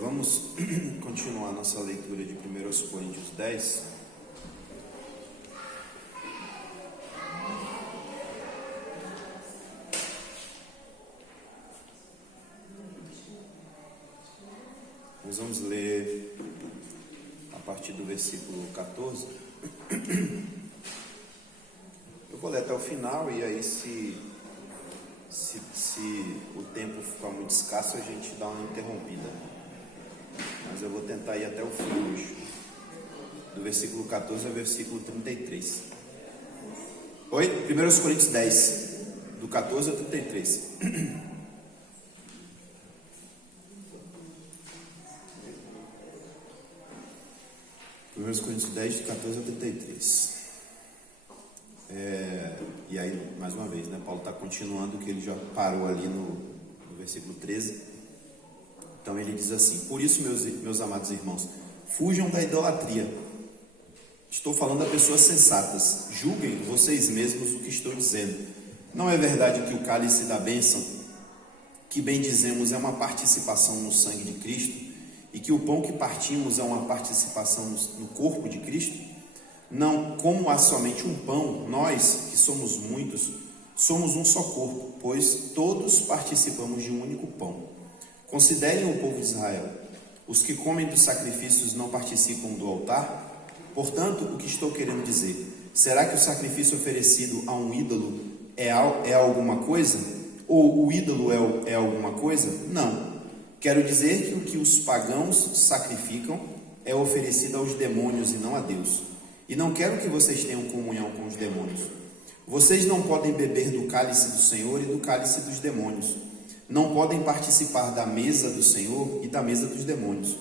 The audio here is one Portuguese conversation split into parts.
Vamos continuar nossa leitura de 1 Coríntios 10. Nós vamos ler a partir do versículo 14. Eu vou ler até o final e aí se o tempo ficar muito escasso, a gente dá uma interrompida. Mas eu vou tentar ir até o fim hoje. Do versículo 14 ao versículo 33. Oi? 1 Coríntios 10, do 14 ao 33. 1 Coríntios 10, de 14 a 33. E aí, mais uma vez, né, Paulo está continuando o que ele já parou ali no versículo 13. Então ele diz assim: por isso, meus amados irmãos, fujam da idolatria. Estou falando a pessoas sensatas. Julguem vocês mesmos o que estou dizendo. Não é verdade que o cálice da bênção, que bem dizemos, é uma participação no sangue de Cristo, e que o pão que partimos é uma participação no corpo de Cristo? Não, como há somente um pão, nós, que somos muitos, somos um só corpo, pois todos participamos de um único pão. Considerem o povo de Israel. Os que comem dos sacrifícios não participam do altar? Portanto, o que estou querendo dizer? Será que o sacrifício oferecido a um ídolo é alguma coisa? Ou o ídolo é alguma coisa? Não. Quero dizer que o que os pagãos sacrificam é oferecido aos demônios e não a Deus. E não quero que vocês tenham comunhão com os demônios. Vocês não podem beber do cálice do Senhor e do cálice dos demônios. Não podem participar da mesa do Senhor e da mesa dos demônios.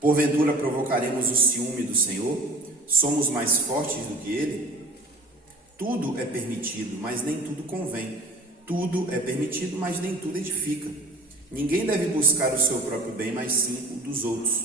Porventura provocaremos o ciúme do Senhor? Somos mais fortes do que Ele? Tudo é permitido, mas nem tudo convém. Tudo é permitido, mas nem tudo edifica. Ninguém deve buscar o seu próprio bem, mas sim o dos outros.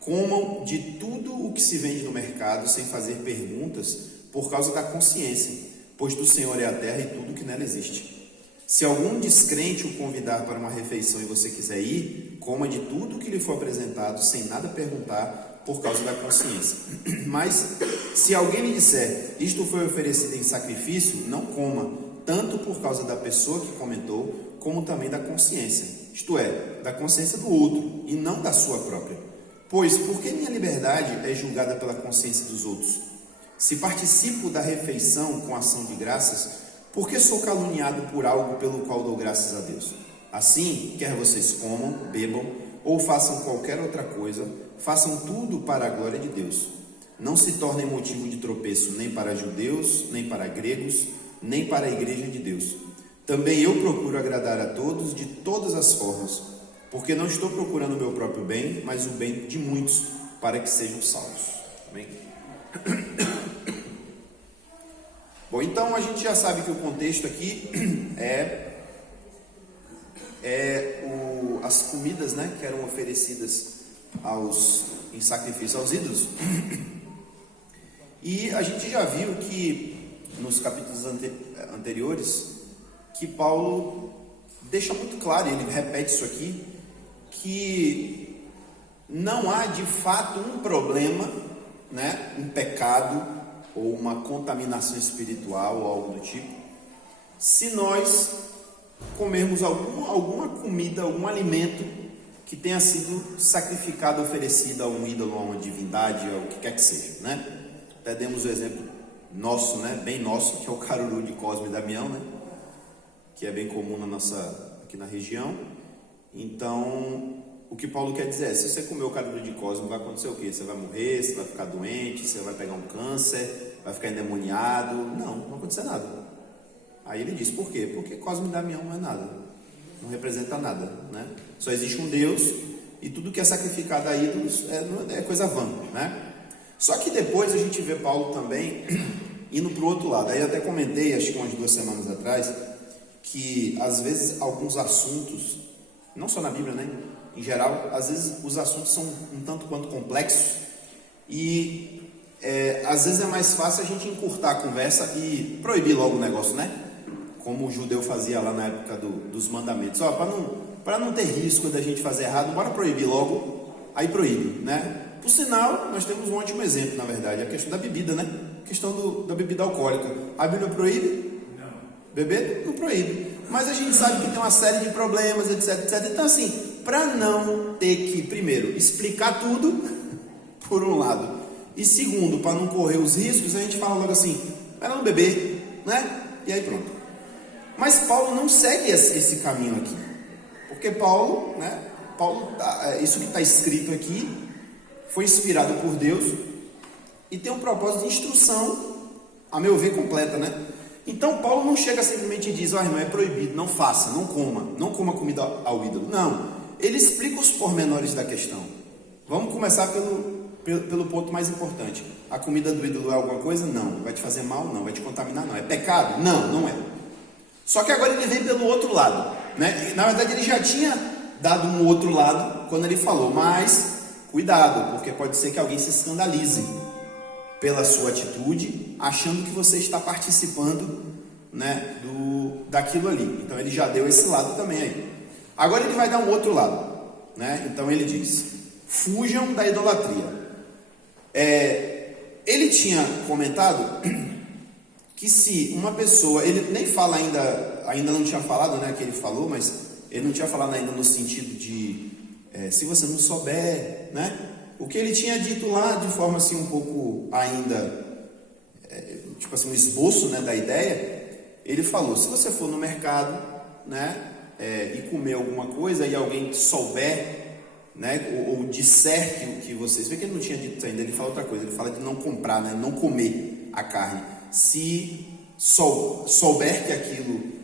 Comam de tudo o que se vende no mercado, sem fazer perguntas, por causa da consciência, pois do Senhor é a terra e tudo que nela existe. Se algum descrente o convidar para uma refeição e você quiser ir, coma de tudo que lhe for apresentado, sem nada perguntar, por causa da consciência. Mas, se alguém lhe disser, isto foi oferecido em sacrifício, não coma, tanto por causa da pessoa que comentou, como também da consciência, isto é, da consciência do outro, e não da sua própria. Pois, por que minha liberdade é julgada pela consciência dos outros? Se participo da refeição com ação de graças, por que sou caluniado por algo pelo qual dou graças a Deus? Assim, quer vocês comam, bebam, ou façam qualquer outra coisa, façam tudo para a glória de Deus. Não se tornem motivo de tropeço nem para judeus, nem para gregos, nem para a igreja de Deus. Também eu procuro agradar a todos de todas as formas, porque não estou procurando o meu próprio bem, mas o bem de muitos, para que sejam salvos. Amém? Bom, então a gente já sabe que o contexto aqui as comidas, né, que eram oferecidas em sacrifício aos ídolos. E a gente já viu que nos capítulos anteriores que Paulo deixa muito claro, e ele repete isso aqui, que não há de fato um problema, né, um pecado ou uma contaminação espiritual ou algo do tipo, se nós comermos alguma comida, algum alimento que tenha sido sacrificado, oferecido a um ídolo, a uma divindade, ou o que quer que seja, né? Até demos o exemplo nosso, né, bem nosso, que é o caruru de Cosme e Damião, né, que é bem comum aqui na região. Então, o que Paulo quer dizer é, se você comer o caruru de Cosme, vai acontecer o quê? Você vai morrer, você vai ficar doente, você vai pegar um câncer, vai ficar endemoniado? Não vai acontecer nada. Aí ele diz, por quê? Porque Cosme e Damião não é nada, não representa nada, né? Só existe um Deus e tudo que é sacrificado a ídolos é coisa vã, né? Só que depois a gente vê Paulo também indo para o outro lado. Aí eu até comentei, acho que umas 2 semanas atrás, que às vezes alguns assuntos, não só na Bíblia, né, em geral, às vezes os assuntos são um tanto quanto complexos e às vezes é mais fácil a gente encurtar a conversa e proibir logo o negócio, né? Como o judeu fazia lá na época dos mandamentos. Para para não ter risco da gente fazer errado, bora proibir logo, aí proíbe, né? Por sinal, nós temos um ótimo exemplo, na verdade, a questão da bebida, né? A questão da bebida alcoólica. A Bíblia proíbe? Não. Beber? Não proíbe. Mas a gente sabe que tem uma série de problemas, etc, etc. Então, assim, para não ter que, primeiro, explicar tudo, por um lado, e segundo, para não correr os riscos, a gente fala logo assim, vai não beber, né? E aí pronto. Mas Paulo não segue esse caminho aqui. Porque Paulo, né? Isso que está escrito aqui, foi inspirado por Deus e tem um propósito de instrução, a meu ver, completa, né? Então Paulo não chega simplesmente e diz, irmão, é proibido, não faça, não coma comida ao ídolo. Não, ele explica os pormenores da questão. Vamos começar pelo ponto mais importante. A comida do ídolo é alguma coisa? Não. Vai te fazer mal? Não. Vai te contaminar? Não. É pecado? Não, não é. Só que agora ele vem pelo outro lado, né? Na verdade ele já tinha dado um outro lado quando ele falou, mas cuidado, porque pode ser que alguém se escandalize pela sua atitude, achando que você está participando, né, daquilo ali. Então ele já deu esse lado também aí. Agora ele vai dar um outro lado, né? Então ele diz, fujam da idolatria. Ele tinha comentado que se uma pessoa, ele nem fala ainda não tinha falado, né, que ele falou, mas ele não tinha falado ainda no sentido de se você não souber, né? O que ele tinha dito lá de forma assim um pouco ainda, tipo assim, um esboço, né, da ideia, ele falou, se você for no mercado, né, e comer alguma coisa e alguém souber, né, ou disser que você, se bem que ele não tinha dito ainda, ele fala outra coisa, ele fala de não comprar, né, não comer a carne, se souber que aquilo...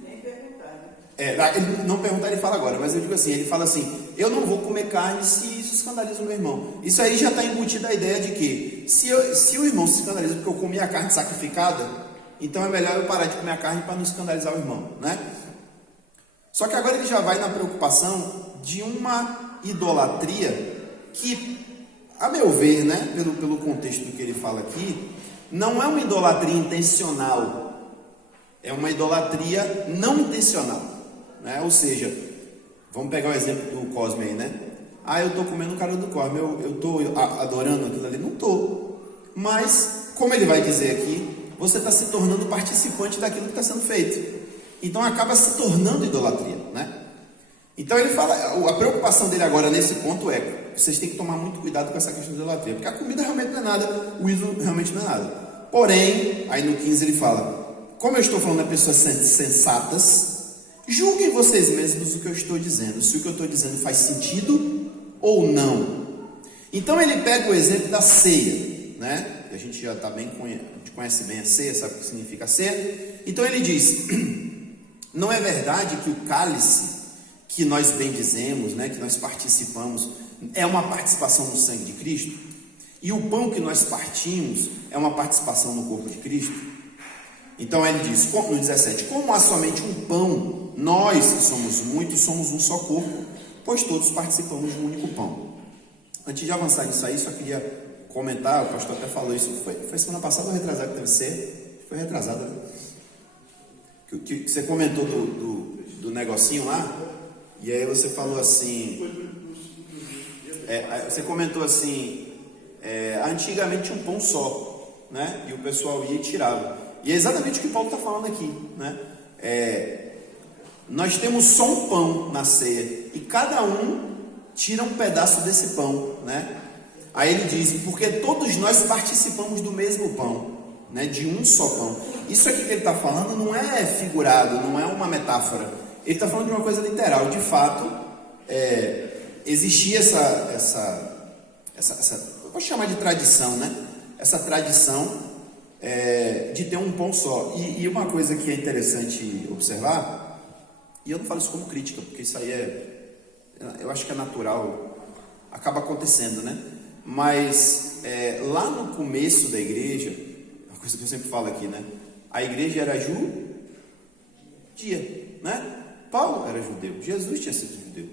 ele não perguntar, ele fala agora, mas eu digo assim, ele fala assim, eu não vou comer carne se isso escandaliza o meu irmão. Isso aí já está embutido a ideia de que, se o irmão se escandaliza porque eu comi a carne sacrificada, então é melhor eu parar de comer a carne para não escandalizar o irmão, né? Só que agora ele já vai na preocupação de uma idolatria que, a meu ver, né, pelo contexto do que ele fala aqui, não é uma idolatria intencional, é uma idolatria não intencional, né? Ou seja, vamos pegar o exemplo do Cosme aí, né? Eu estou comendo o cara do Cosme, eu estou adorando aquilo ali? Não estou. Mas, como ele vai dizer aqui, você está se tornando participante daquilo que está sendo feito. Então acaba se tornando idolatria, né? Então ele fala, a preocupação dele agora nesse ponto é, vocês têm que tomar muito cuidado com essa questão de idolatria, porque a comida realmente não é nada, o ídolo realmente não é nada. Porém, aí no 15 ele fala, como eu estou falando de pessoas sensatas, julguem vocês mesmos o que eu estou dizendo, se o que eu estou dizendo faz sentido ou não. Então ele pega o exemplo da ceia, né? A gente já está bem, conhece bem a ceia, sabe o que significa a ceia. Então ele diz, não é verdade que o cálice que nós bendizemos, né, que nós participamos, é uma participação no sangue de Cristo? E o pão que nós partimos é uma participação no corpo de Cristo? Então ele diz, no 17, como há somente um pão, nós que somos muitos, somos um só corpo, pois todos participamos de um único pão. Antes de avançar nisso aí, só queria comentar, o pastor até falou isso, foi semana passada ou retrasada que deve ser? Foi retrasada, né? Que você comentou do negocinho lá, e aí você falou assim, você comentou assim, antigamente um pão só, né? E o pessoal ia e tirava. E é exatamente o que Paulo está falando aqui, né? Nós temos só um pão na ceia, e cada um tira um pedaço desse pão, né? Aí ele diz, porque todos nós participamos do mesmo pão, né? De um só pão. Isso aqui que ele está falando não é figurado, não é uma metáfora. Ele está falando de uma coisa literal. De fato, existia essa, eu vou chamar de tradição, né? Essa tradição de ter um pão só. E uma coisa que é interessante observar, e eu não falo isso como crítica, porque isso aí eu acho que é natural, acaba acontecendo, né? Mas lá no começo da igreja, uma coisa que eu sempre falo aqui, né? A igreja era judia, né? Paulo era judeu, Jesus tinha sido judeu,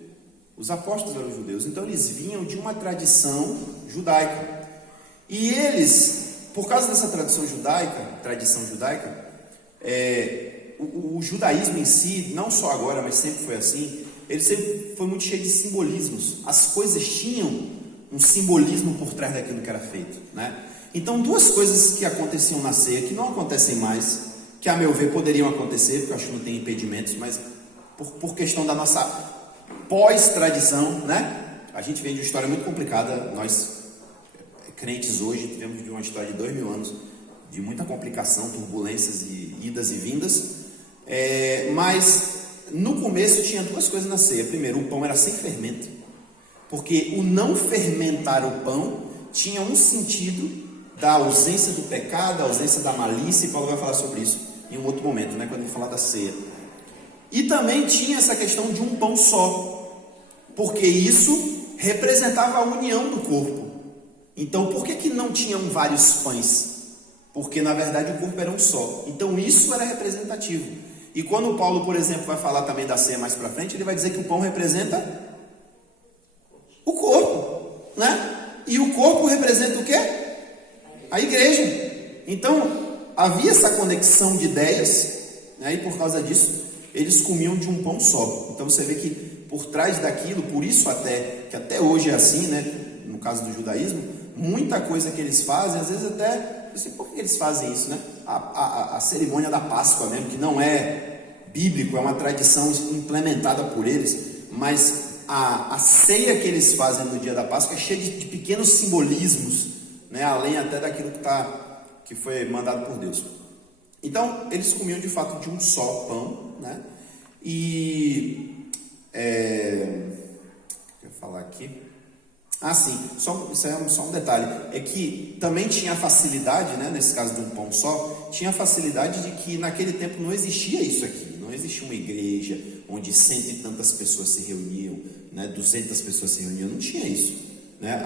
os apóstolos eram judeus, então eles vinham de uma tradição judaica. E eles, por causa dessa tradição judaica, o judaísmo em si, não só agora, mas sempre foi assim, ele sempre foi muito cheio de simbolismos. As coisas tinham um simbolismo por trás daquilo que era feito, né? Então, duas coisas que aconteciam na ceia, que não acontecem mais, que a meu ver poderiam acontecer, porque eu acho que não tem impedimentos, mas por questão da nossa pós-tradição, né? A gente vem de uma história muito complicada. Nós, crentes hoje, tivemos de uma história de 2000 anos, de muita complicação, turbulências e idas e vindas, mas no começo tinha duas coisas na ceia. Primeiro, o pão era sem fermento, porque o não fermentar o pão tinha um sentido da ausência do pecado, da ausência da malícia, e Paulo vai falar sobre isso em um outro momento, né, quando ele falar da ceia. E também tinha essa questão de um pão só, porque isso representava a união do corpo. Então, por que não tinham vários pães? Porque, na verdade, o corpo era um só. Então, isso era representativo. E quando Paulo, por exemplo, vai falar também da ceia mais para frente, ele vai dizer que o pão representa o corpo, né? E o corpo representa o quê? A igreja. Então, havia essa conexão de ideias, né? E por causa disso, eles comiam de um pão só. Então, você vê que por trás daquilo, por isso que até hoje é assim, né? No caso do judaísmo, muita coisa que eles fazem, às vezes até, não sei por que eles fazem isso, né? A cerimônia da Páscoa mesmo, que não é bíblico, é uma tradição implementada por eles, mas a ceia que eles fazem no dia da Páscoa é cheia de pequenos simbolismos, né? Além até daquilo que foi mandado por Deus. Então, eles comiam de fato de um só pão, né? E eu vou falar aqui. Sim, isso é só um detalhe, é que também tinha a facilidade, né, nesse caso de um pão só, tinha a facilidade de que naquele tempo não existia isso aqui, não existia uma igreja onde 100 e tantas pessoas se reuniam, né, 200 pessoas se reuniam, não tinha isso, né?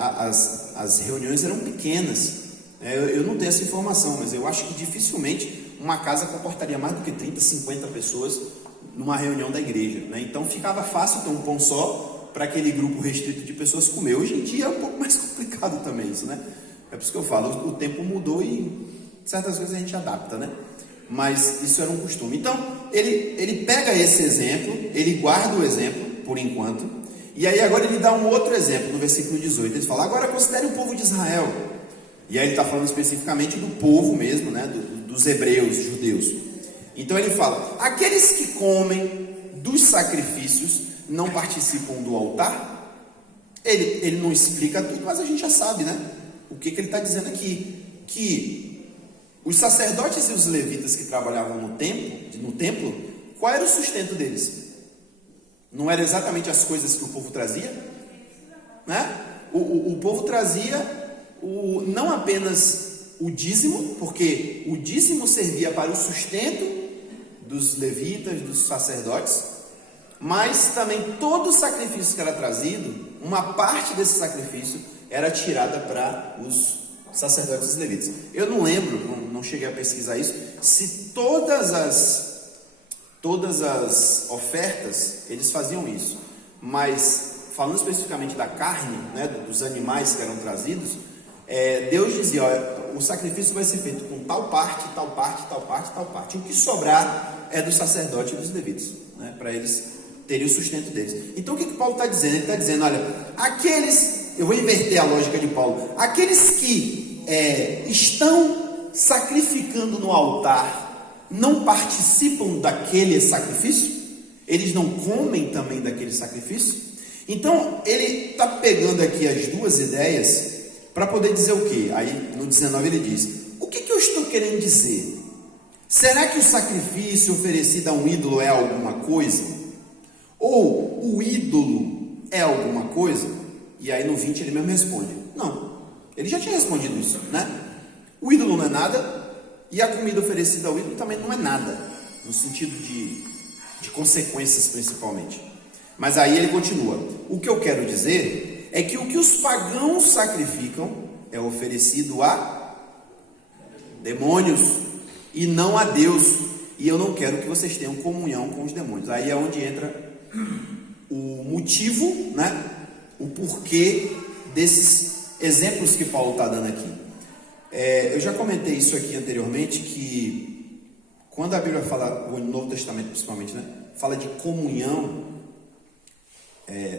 As reuniões eram pequenas, eu não tenho essa informação, mas eu acho que dificilmente uma casa comportaria mais do que 30, 50 pessoas numa reunião da igreja, né? Então ficava fácil ter um pão só para aquele grupo restrito de pessoas comer. Hoje em dia é um pouco mais complicado também isso, né? É por isso que eu falo, o tempo mudou e certas coisas a gente adapta, né? Mas isso era um costume. Então, ele pega esse exemplo, ele guarda o exemplo, por enquanto, e aí agora ele dá um outro exemplo, no versículo 18, ele fala, agora considere o povo de Israel. E aí ele está falando especificamente do povo mesmo, né? Dos hebreus, judeus. Então ele fala, aqueles que comem dos sacrifícios não participam do altar? Ele não explica tudo, mas a gente já sabe, né? O que ele está dizendo aqui? Que os sacerdotes e os levitas que trabalhavam no templo, qual era o sustento deles? Não era exatamente as coisas que o povo trazia? Né? O povo trazia não apenas o dízimo, porque o dízimo servia para o sustento dos levitas, dos sacerdotes, mas também todo o sacrifício que era trazido, uma parte desse sacrifício era tirada para os sacerdotes e levitas. Eu não lembro, não cheguei a pesquisar isso, se todas as ofertas eles faziam isso, mas falando especificamente da carne, né, dos animais que eram trazidos, Deus dizia, olha, o sacrifício vai ser feito com tal parte, tal parte, tal parte, tal parte. O que sobrar é do sacerdote e dos levitas, né, para eles terem o sustento deles. Então o que Paulo está dizendo? Ele está dizendo, olha, eu vou inverter a lógica de Paulo, aqueles que estão sacrificando no altar, não participam daquele sacrifício? Eles não comem também daquele sacrifício? Então ele está pegando aqui as duas ideias para poder dizer o quê? Aí no 19 ele diz, o que eu estou querendo dizer? Será que o sacrifício oferecido a um ídolo é alguma coisa? Ou o ídolo é alguma coisa? E aí no 20 ele mesmo responde, não, ele já tinha respondido isso, né? O ídolo não é nada, e a comida oferecida ao ídolo também não é nada, no sentido de consequências principalmente. Mas aí ele continua, o que eu quero dizer é que o que os pagãos sacrificam é oferecido a demônios e não a Deus, e eu não quero que vocês tenham comunhão com os demônios. Aí é onde entra o motivo, né? O porquê desses exemplos que Paulo está dando aqui. Eu já comentei isso aqui anteriormente, que quando a Bíblia fala, o Novo Testamento principalmente, né, fala de comunhão,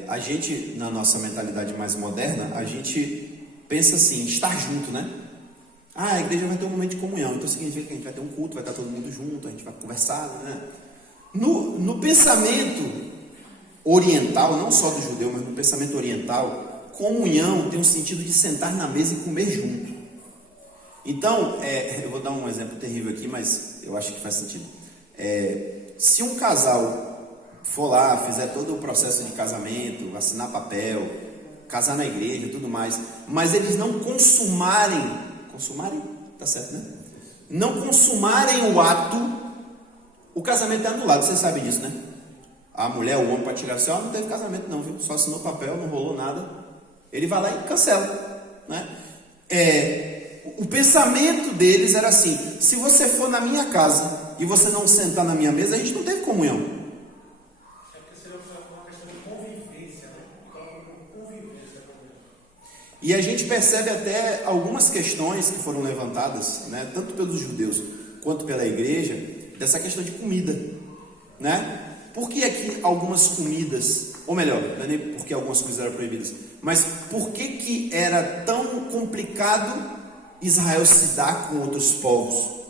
A gente, na nossa mentalidade mais moderna, a gente pensa assim, estar junto, né? A igreja vai ter um momento de comunhão, então significa que a gente vai ter um culto, vai estar todo mundo junto, a gente vai conversar, né? No pensamento oriental, não só do judeu, mas no pensamento oriental, comunhão tem um sentido de sentar na mesa e comer junto. Então, eu vou dar um exemplo terrível aqui, mas eu acho que faz sentido. Se um casal for lá, fizer todo o processo de casamento, assinar papel, casar na igreja, tudo mais, mas eles não consumarem, tá certo, né? Não consumarem o ato, o casamento é anulado, vocês sabem disso, né? A mulher, o homem para tirar assim, não teve casamento não, viu? Só assinou papel, não rolou nada. Ele vai lá e cancela, né? O pensamento deles era assim: se você for na minha casa e você não sentar na minha mesa, a gente não teve comunhão. E a gente percebe até algumas questões que foram levantadas, né, tanto pelos judeus quanto pela igreja, dessa questão de comida, né? Por que aqui algumas comidas, ou melhor, não é nem porque algumas coisas eram proibidas, mas por que era tão complicado Israel se dar com outros povos?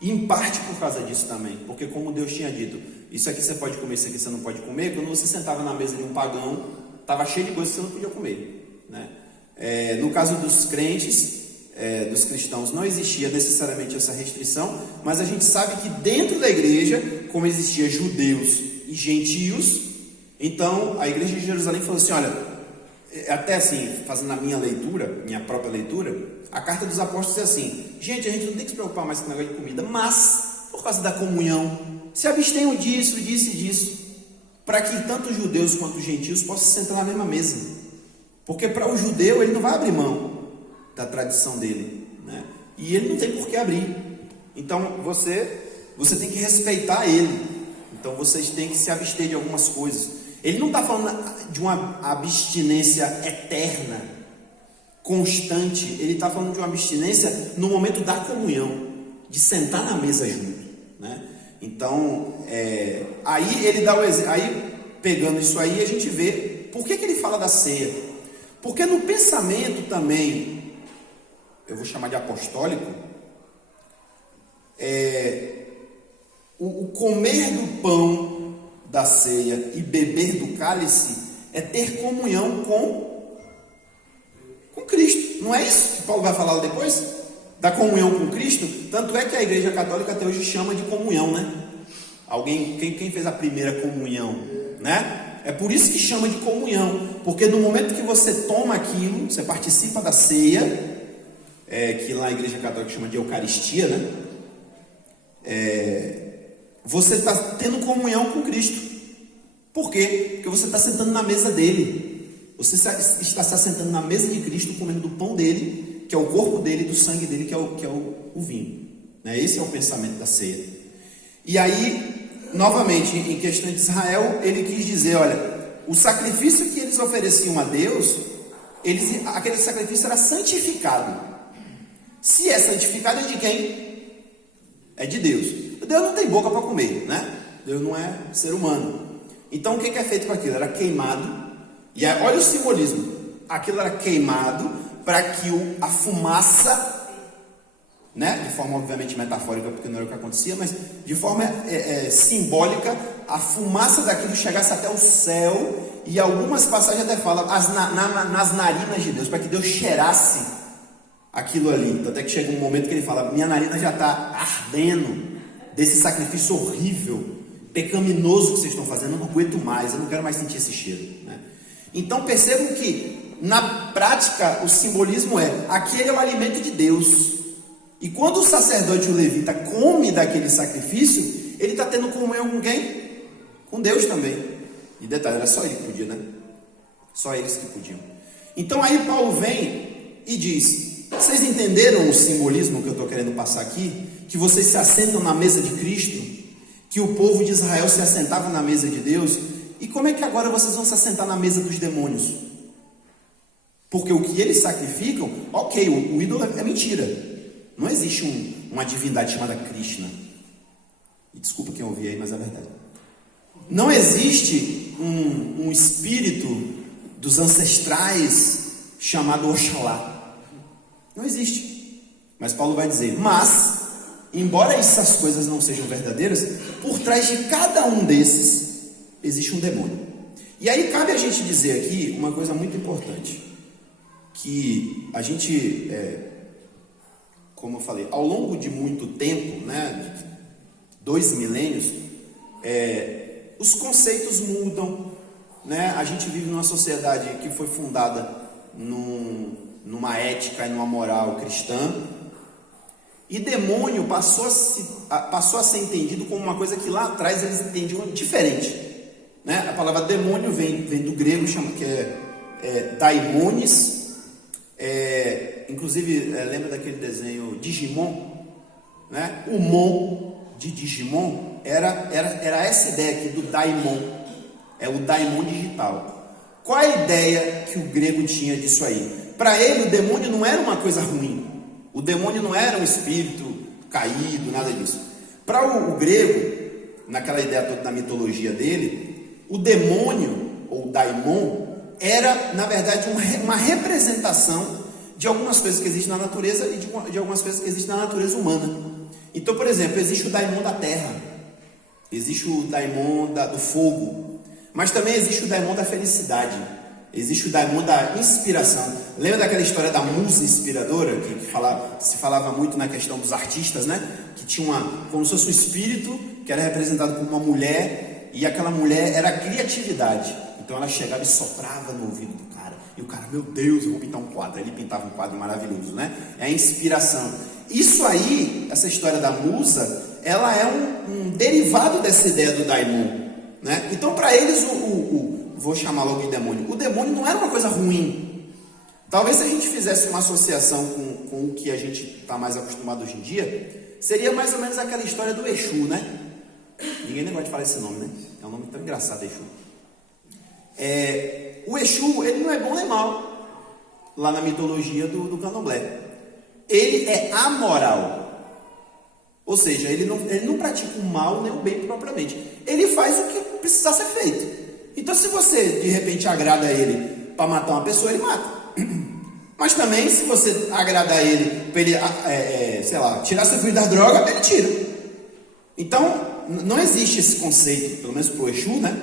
E em parte por causa disso também, porque como Deus tinha dito, isso aqui você pode comer, isso aqui você não pode comer. Quando você sentava na mesa de um pagão, estava cheio de coisas que você não podia comer, né? No caso dos crentes, dos cristãos, não existia necessariamente essa restrição, mas a gente sabe que dentro da igreja, como existia judeus e gentios, então a igreja de Jerusalém falou assim: olha, até assim, fazendo a minha leitura, minha própria leitura, a carta dos apóstolos é assim: gente, a gente não tem que se preocupar mais com o negócio de comida, mas por causa da comunhão, se abstenham disso, disso e disso, para que tanto os judeus quanto os gentios possam sentar na mesma mesa. Porque para o judeu ele não vai abrir mão da tradição dele, né? E ele não tem por que abrir. Então você tem que respeitar ele. Então vocês têm que se abster de algumas coisas. Ele não está falando de uma abstinência eterna, constante. Ele está falando de uma abstinência no momento da comunhão, de sentar na mesa junto, né? Então aí ele dá o exemplo. Aí pegando isso aí, a gente vê por que ele fala da ceia. Porque no pensamento também, eu vou chamar de apostólico, o comer do pão da ceia e beber do cálice é ter comunhão com Cristo. Não é isso que Paulo vai falar depois? Da comunhão com Cristo? Tanto é que a igreja católica até hoje chama de comunhão, né? Quem fez a primeira comunhão, né? É por isso que chama de comunhão, porque no momento que você toma aquilo, você participa da ceia, que lá na igreja católica chama de Eucaristia, né? Você está tendo comunhão com Cristo. Por quê? Porque você está sentando na mesa dele. Você está se sentando na mesa de Cristo, comendo do pão dele, que é o corpo dele, do sangue dele, que é o vinho, né? Esse é o pensamento da ceia. E aí, novamente, em questão de Israel, ele quis dizer: olha, o sacrifício que eles ofereciam a Deus, aquele sacrifício era santificado. Se é santificado, é de quem? É de Deus. Deus não tem boca para comer, né? Deus não é ser humano. Então o que é feito com aquilo? Era queimado. E aí, olha o simbolismo. Aquilo era queimado para que a fumaça, né, de forma obviamente metafórica, porque não era o que acontecia, mas de forma simbólica, a fumaça daquilo chegasse até o céu. E algumas passagens até falam nas narinas de Deus, para que Deus cheirasse aquilo ali. Até que chega um momento que ele fala: minha narina já está ardendo desse sacrifício horrível, pecaminoso que vocês estão fazendo. Eu não aguento mais, eu não quero mais sentir esse cheiro, né? Então percebam que na prática o simbolismo aquele é o alimento de Deus. E quando o sacerdote, o levita, come daquele sacrifício, ele está tendo comunhão com quem? Com Deus também. E detalhe, era só ele que podia, né? Só eles que podiam. Então aí Paulo vem e diz: vocês entenderam o simbolismo que eu estou querendo passar aqui? Que vocês se assentam na mesa de Cristo, que o povo de Israel se assentava na mesa de Deus. E como é que agora vocês vão se assentar na mesa dos demônios? Porque o que eles sacrificam, ok, o ídolo é mentira. Não existe uma divindade chamada Krishna. E desculpa quem ouviu aí, mas é verdade. Não existe um espírito dos ancestrais chamado Oxalá. Não existe. Mas Paulo vai dizer, mas, embora essas coisas não sejam verdadeiras, por trás de cada um desses existe um demônio. E aí cabe a gente dizer aqui uma coisa muito importante, que a gente, como eu falei, ao longo de muito tempo, né, de 2 milênios, os conceitos mudam, né? A gente vive numa sociedade que foi fundada numa ética e numa moral cristã, e demônio passou a ser entendido como uma coisa que lá atrás eles entendiam diferente, né? A palavra demônio vem do grego, que é daimones. Inclusive, lembra daquele desenho Digimon, né? O Mon de Digimon era essa ideia aqui do daimon, o daimon digital. Qual a ideia que o grego tinha disso aí? Para ele, o demônio não era uma coisa ruim, o demônio não era um espírito caído, nada disso. Para o grego, naquela ideia toda da mitologia dele, o demônio, ou daimon, era, na verdade, uma representação de algumas coisas que existem na natureza e de algumas coisas que existem na natureza humana. Então, por exemplo, existe o daimon da terra, existe o daimon do fogo, mas também existe o daimon da felicidade, existe o daimon da inspiração. Lembra daquela história da musa inspiradora, que se falava muito na questão dos artistas, né? Que tinha como se fosse um espírito que era representado por uma mulher, e aquela mulher era a criatividade. Então ela chegava e soprava no ouvido do cara, e o cara, meu Deus, eu vou pintar um quadro. Aí ele pintava um quadro maravilhoso, né? É a inspiração. Isso aí, essa história da musa, ela é um derivado dessa ideia do daimon, né? Então para eles, vou chamar logo de demônio, o demônio não era uma coisa ruim. Talvez se a gente fizesse uma associação com o que a gente está mais acostumado hoje em dia, seria mais ou menos aquela história do Exu, né? Ninguém nem gosta de falar esse nome, né? É um nome tão engraçado, Exu. O Exu, ele não é bom nem mal, lá na mitologia do candomblé. Ele é amoral, ou seja, ele não pratica o mal nem o bem propriamente, ele faz o que precisar ser feito. Então se você de repente agrada ele para matar uma pessoa, ele mata. Mas também se você agradar ele para ele, sei lá, tirar seu filho da droga, ele tira. Então não existe esse conceito, pelo menos para o Exu, né?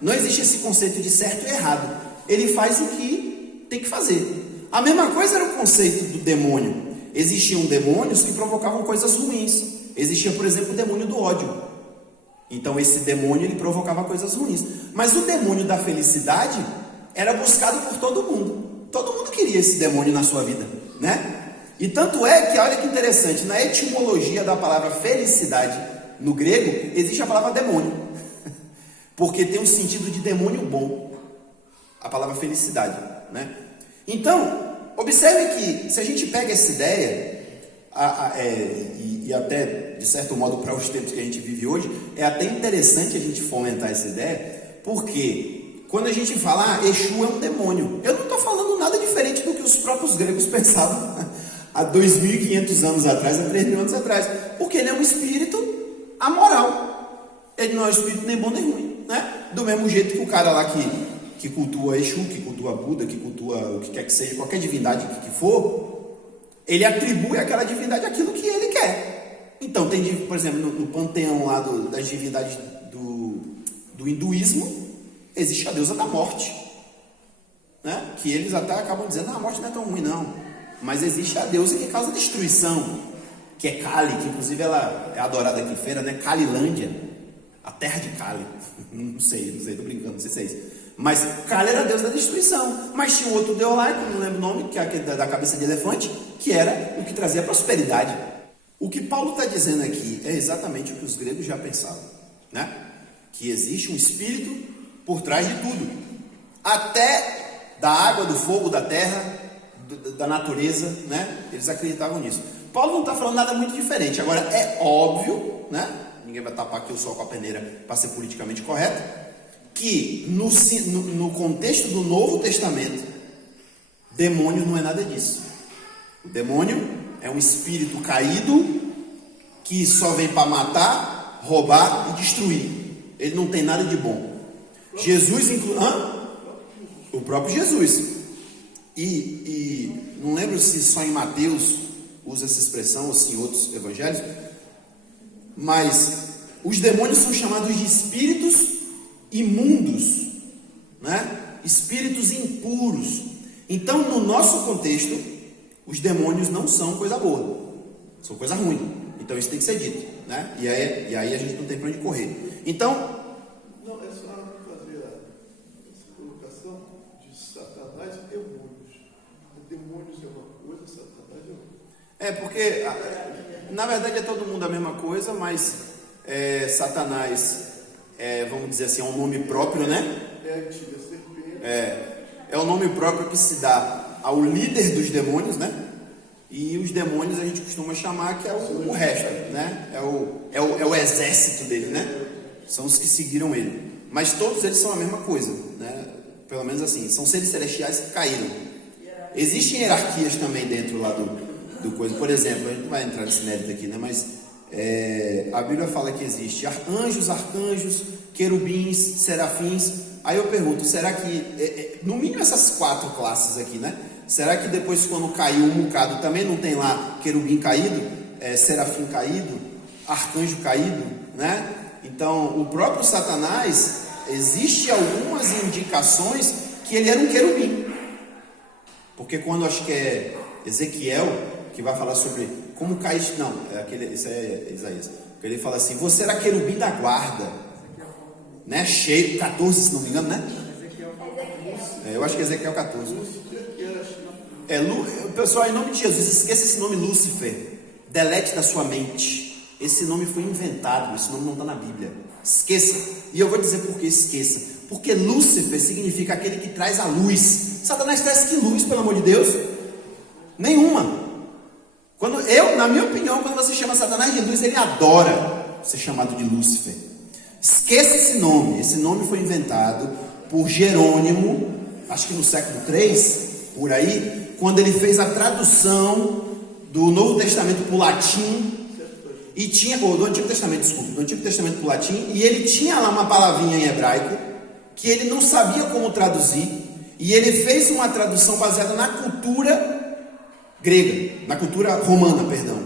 Não existe esse conceito de certo e errado. Ele faz o que tem que fazer. A mesma coisa era o conceito do demônio. Existiam demônios que provocavam coisas ruins. Existia, por exemplo, o demônio do ódio. Então esse demônio, ele provocava coisas ruins. Mas o demônio da felicidade era buscado por todo mundo. Todo mundo queria esse demônio na sua vida, né? E tanto é que, olha que interessante, na etimologia da palavra felicidade, no grego, existe a palavra demônio. Porque tem um sentido de demônio bom, a palavra felicidade, né? Então, observe que se a gente pega essa ideia, e até de certo modo para os tempos que a gente vive hoje, é até interessante a gente fomentar essa ideia, porque quando a gente fala, Exu é um demônio, eu não estou falando nada diferente do que os próprios gregos pensavam há 2.500 anos atrás, há 3.000 anos atrás, porque ele é um espírito amoral, ele não é um espírito nem bom nem ruim, né? Do mesmo jeito que o cara lá que cultua Exu, que cultua Buda, que cultua o que quer que seja, qualquer divindade que for, ele atribui àquela divindade aquilo que ele quer. Então tem, por exemplo, no panteão lá das divindades do hinduísmo, existe a deusa da morte, né? Que eles até acabam dizendo, a morte não é tão ruim não, mas existe a deusa que causa destruição, que é Kali, que inclusive ela é adorada aqui em feira, né? Kalilândia, a terra de Kali. Não sei, tô brincando, não sei se é isso. Mas Kali era a deusa da destruição. Mas tinha um outro deus lá, que eu não lembro o nome, que é aquele da cabeça de elefante, que era o que trazia prosperidade. O que Paulo está dizendo aqui é exatamente o que os gregos já pensavam, né? Que existe um espírito por trás de tudo, até da água, do fogo, da terra, da natureza, né? Eles acreditavam nisso. Paulo não está falando nada muito diferente. Agora, é óbvio, né? Ninguém vai tapar aqui o sol com a peneira para ser politicamente correto, que no contexto do Novo Testamento, demônio não é nada disso. O demônio é um espírito caído que só vem para matar, roubar e destruir. Ele não tem nada de bom. Jesus inclui... O próprio Jesus. E não lembro se só em Mateus usa essa expressão ou se em outros evangelhos, mas os demônios são chamados de espíritos imundos, né? Espíritos impuros. Então, no nosso contexto, os demônios não são coisa boa, são coisa ruim. Então isso tem que ser dito, né? E aí a gente não tem para onde correr. Então, não, é só fazer essa colocação de Satanás e demônios. Demônios é uma coisa, Satanás é outra. porque na verdade é todo mundo a mesma coisa, mas Satanás vamos dizer assim, é um nome próprio, né? É a antiga serpente. É o nome próprio que se dá ao líder dos demônios, né? E os demônios a gente costuma chamar que é o resto, né? É o exército dele, né? São os que seguiram ele. Mas todos eles são a mesma coisa, né? Pelo menos assim, são seres celestiais que caíram. Existem hierarquias também dentro lá do coisa. Por exemplo, a gente não vai entrar nesse mérito aqui, né? Mas a Bíblia fala que existe anjos, arcanjos, querubins, serafins. Aí eu pergunto, será que, no mínimo essas 4 classes aqui, né? Será que depois, quando caiu um bocado, também não tem lá querubim caído, serafim caído, arcanjo caído, né? Então, o próprio Satanás, existe algumas indicações que ele era um querubim. Porque quando acho que é Ezequiel, que vai falar sobre como caíste, não, isso é Isaías, porque ele fala assim, você era querubim da guarda, né? Cheio, 14 se não me engano, né? Eu acho que é Ezequiel 14. Pessoal, em nome de Jesus, esqueça esse nome Lúcifer, delete da sua mente. Esse nome foi inventado, esse nome não está na Bíblia. Esqueça. E eu vou dizer por que esqueça. Porque Lúcifer significa aquele que traz a luz. Satanás traz que luz, pelo amor de Deus? Nenhuma. Na minha opinião, quando você chama Satanás de luz, ele adora ser chamado de Lúcifer. Esqueça esse nome. Esse nome foi inventado por Jerônimo, acho que no século 3, por aí, quando ele fez a tradução do Novo Testamento para o latim, e tinha, do Antigo Testamento, desculpa, do Antigo Testamento para o latim, e ele tinha lá uma palavrinha em hebraico, que ele não sabia como traduzir, e ele fez uma tradução baseada na cultura grega, na cultura romana, perdão.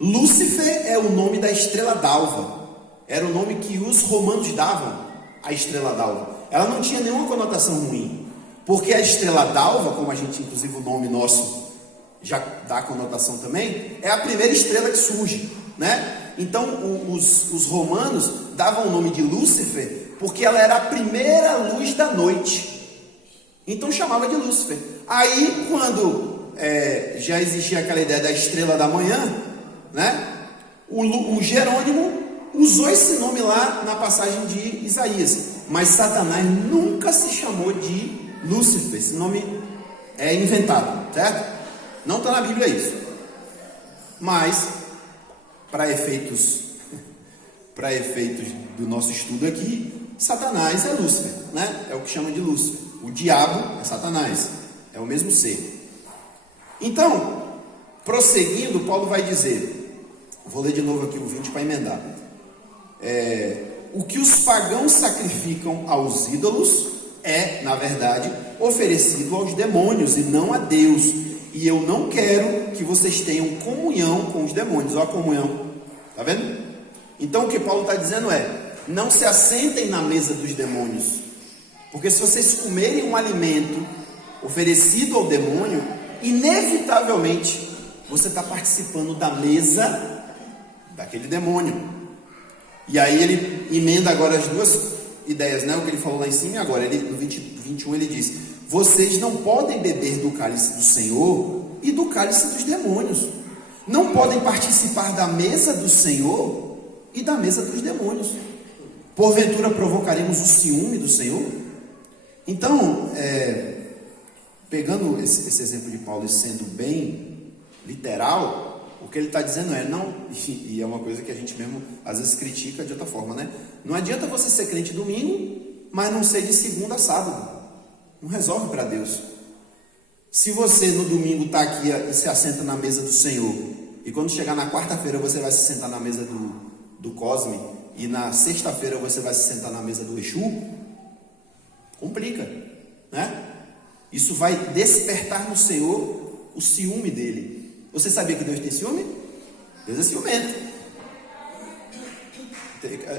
Lúcifer é o nome da estrela d'alva, era o nome que os romanos davam à estrela d'alva. Ela não tinha nenhuma conotação ruim, porque a estrela d'alva, como a gente, inclusive o nome nosso já dá conotação também, é a primeira estrela que surge, né? Então os romanos davam o nome de Lúcifer porque ela era a primeira luz da noite, então chamava de Lúcifer. Aí quando já existia aquela ideia da estrela da manhã, né? O Jerônimo usou esse nome lá na passagem de Isaías, mas Satanás nunca se chamou de Lúcifer. Esse nome é inventado, certo? Não está na Bíblia isso. Mas, para efeitos do nosso estudo aqui, Satanás é Lúcifer, né? É o que chama de Lúcifer. O diabo é Satanás, é o mesmo ser. Então, prosseguindo, Paulo vai dizer, vou ler de novo aqui o 20 para emendar. O que os pagãos sacrificam aos ídolos é, na verdade, oferecido aos demônios e não a Deus. E eu não quero que vocês tenham comunhão com os demônios. Olha a comunhão, tá vendo? Então o que Paulo está dizendo não se assentem na mesa dos demônios, porque se vocês comerem um alimento oferecido ao demônio, inevitavelmente você está participando da mesa daquele demônio. E aí ele emenda agora as duas ideias, né? O que ele falou lá em cima e agora, no 21 ele diz: vocês não podem beber do cálice do Senhor e do cálice dos demônios. Não podem participar da mesa do Senhor e da mesa dos demônios. Porventura provocaremos o ciúme do Senhor? Então, pegando esse exemplo de Paulo e sendo bem literal, o que ele está dizendo não, e é uma coisa que a gente mesmo às vezes critica de outra forma, né? Não adianta você ser crente domingo, mas não ser de segunda a sábado. Não resolve para Deus. Se você no domingo está aqui e se assenta na mesa do Senhor, e quando chegar na quarta-feira você vai se sentar na mesa do Cosme, e na sexta-feira você vai se sentar na mesa do Exu, Complica, né? Isso vai despertar no Senhor o ciúme dele. Você sabia que Deus tem ciúme? Deus é ciumento.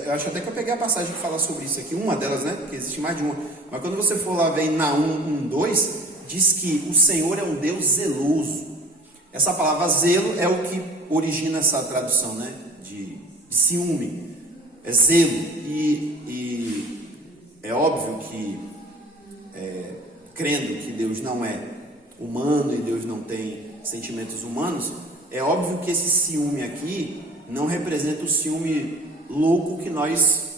Eu acho até que eu peguei a passagem que fala sobre isso aqui, uma delas, né? Porque existe mais de uma. Mas quando você for lá ver em Naum 1:2, diz que o Senhor é um Deus zeloso. Essa palavra zelo é o que origina essa tradução, né? De ciúme. É zelo. E é óbvio que, crendo que Deus não é humano e Deus não tem sentimentos humanos, é óbvio que esse ciúme aqui não representa o ciúme louco que nós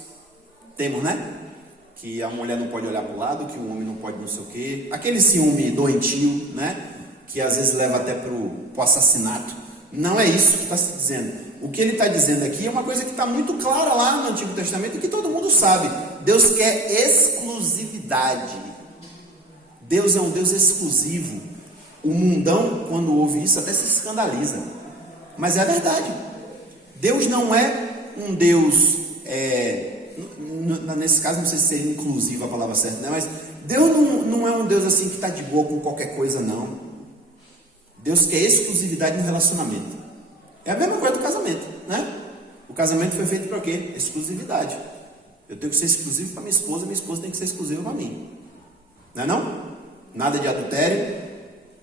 temos, né? Que a mulher não pode olhar para o lado, que o homem não pode não sei o quê. Aquele ciúme doentio, né? Que às vezes leva até para o assassinato. Não é isso que está se dizendo. O que ele está dizendo aqui é uma coisa que está muito clara lá no Antigo Testamento e que todo mundo sabe. Deus quer exclusividade. Deus é um Deus exclusivo. O mundão, quando ouve isso, até se escandaliza. Mas é verdade. Deus não é um Deus, nesse caso não sei se seria inclusivo a palavra certa, né? Mas Deus não é um Deus assim que está de boa com qualquer coisa, não. Deus quer exclusividade no relacionamento. É a mesma coisa do casamento, né? O casamento foi feito para quê? Exclusividade. Eu tenho que ser exclusivo para minha esposa tem que ser exclusiva para mim. Não é não? Nada de adultério,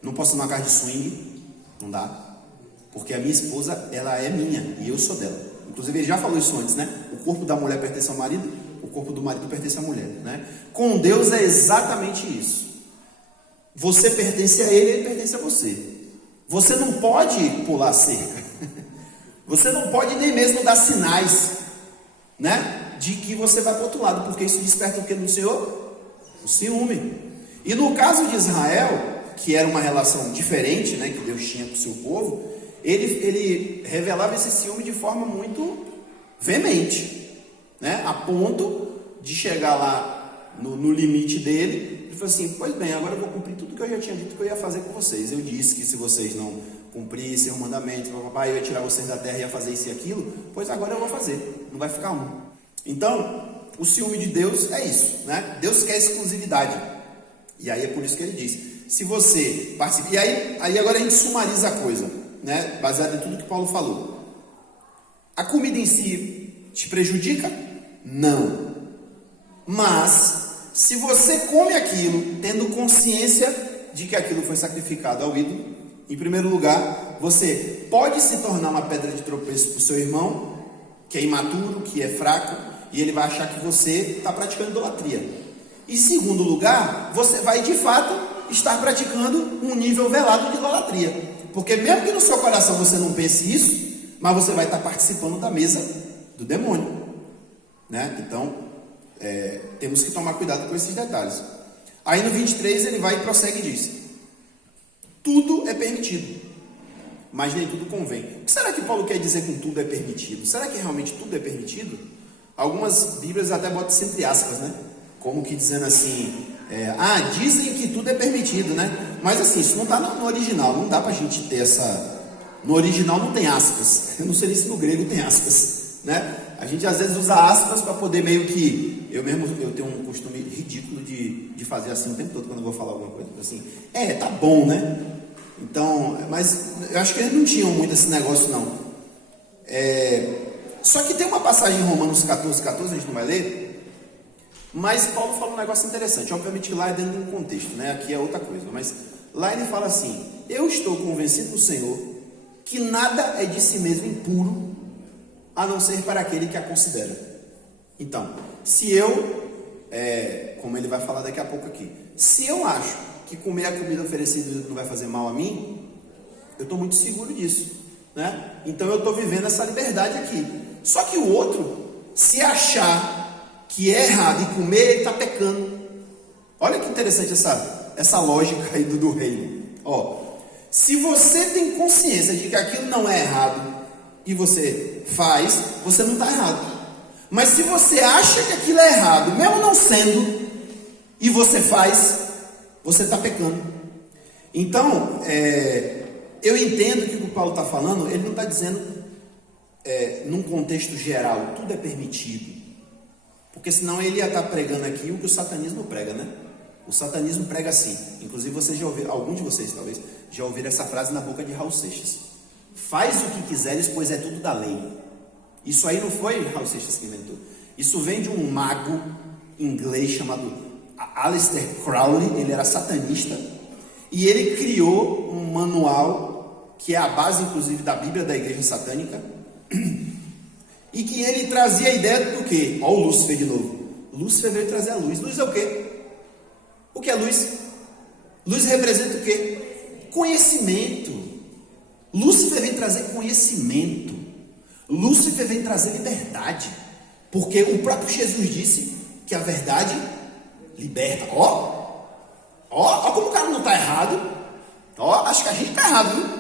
não posso ir numa casa de swing, não dá. Porque a minha esposa, ela é minha e eu sou dela. Inclusive, ele já falou isso antes, né? O corpo da mulher pertence ao marido, o corpo do marido pertence à mulher, né? Com Deus é exatamente isso. Você pertence a Ele, Ele pertence a você. Você não pode pular a cerca. Você não pode nem mesmo dar sinais, né? De que você vai para o outro lado, porque isso desperta o que no Senhor? O ciúme. E no caso de Israel, que era uma relação diferente, né? Que Deus tinha com o seu povo, ele revelava esse ciúme de forma muito veemente, né? A ponto de chegar lá no limite dele. Ele falou assim: pois bem, agora eu vou cumprir tudo que eu já tinha dito que eu ia fazer com vocês. Eu disse que se vocês não cumprissem o mandamento, papai, eu ia tirar vocês da terra e ia fazer isso e aquilo. Pois agora eu vou fazer, não vai ficar um. Então, o ciúme de Deus é isso, né? Deus quer exclusividade. E aí é por isso que ele diz: se você participa. E aí agora a gente sumariza a coisa, né? Baseado em tudo que Paulo falou. A comida em si te prejudica? Não. Mas se você come aquilo tendo consciência de que aquilo foi sacrificado ao ídolo, em primeiro lugar, você pode se tornar uma pedra de tropeço para o seu irmão, que é imaturo, que é fraco, e ele vai achar que você está praticando idolatria. Em segundo lugar, você vai de fato estar praticando um nível velado de idolatria. Porque mesmo que no seu coração você não pense isso, mas você vai estar participando da mesa do demônio, né? Então, temos que tomar cuidado com esses detalhes. Aí no 23 ele vai e prossegue e diz: tudo é permitido, mas nem tudo convém. O que será que Paulo quer dizer com tudo é permitido? Será que realmente tudo é permitido? Algumas bíblias até botam entre aspas, né? Como que dizendo assim, dizem que tudo é permitido, né? Mas assim, isso não está no original, não dá pra gente ter essa... No original não tem aspas, eu não sei nem se no grego tem aspas, né? A gente às vezes usa aspas para poder meio que... Eu tenho um costume ridículo de fazer assim o tempo todo quando eu vou falar alguma coisa. Assim, tá bom, né? Então, mas eu acho que eles não tinham muito esse negócio, não. Só que tem uma passagem em Romanos 14, a gente não vai ler, mas Paulo fala um negócio interessante. Obviamente que lá é dentro de um contexto, né? Aqui é outra coisa, mas lá ele fala assim: eu estou convencido do Senhor que nada é de si mesmo impuro, a não ser para aquele que a considera. Então, se eu, como ele vai falar daqui a pouco aqui, se eu acho que comer a comida oferecida não vai fazer mal a mim, eu estou muito seguro disso, né? Então eu estou vivendo essa liberdade aqui. Só que o outro, se achar que é errado e comer, ele está pecando. Olha que interessante essa lógica aí do reino. Se você tem consciência de que aquilo não é errado e você faz, você não está errado. Mas se você acha que aquilo é errado, mesmo não sendo, e você faz, você está pecando. Então, eu entendo que o que o Paulo está falando, ele não está dizendo num contexto geral, tudo é permitido. Porque senão ele ia estar pregando aqui o que o satanismo prega, né? O satanismo prega assim. Inclusive vocês já ouviram, alguns de vocês talvez, já ouviram essa frase na boca de Raul Seixas. Faz o que quiseres, pois é tudo da lei. Isso aí não foi Raul Seixas que inventou. Isso vem de um mago inglês chamado Aleister Crowley. Ele era satanista. E ele criou um manual que é a base, inclusive, da Bíblia da Igreja Satânica. E que ele trazia a ideia do quê? Olha o Lúcifer de novo. Lúcifer veio trazer a luz. Luz é o quê? O que é luz? Luz representa o quê? Conhecimento. Lúcifer vem trazer conhecimento. Lúcifer vem trazer liberdade. Porque o próprio Jesus disse que a verdade liberta. Ó como o cara não está errado. Acho que a gente está errado, viu?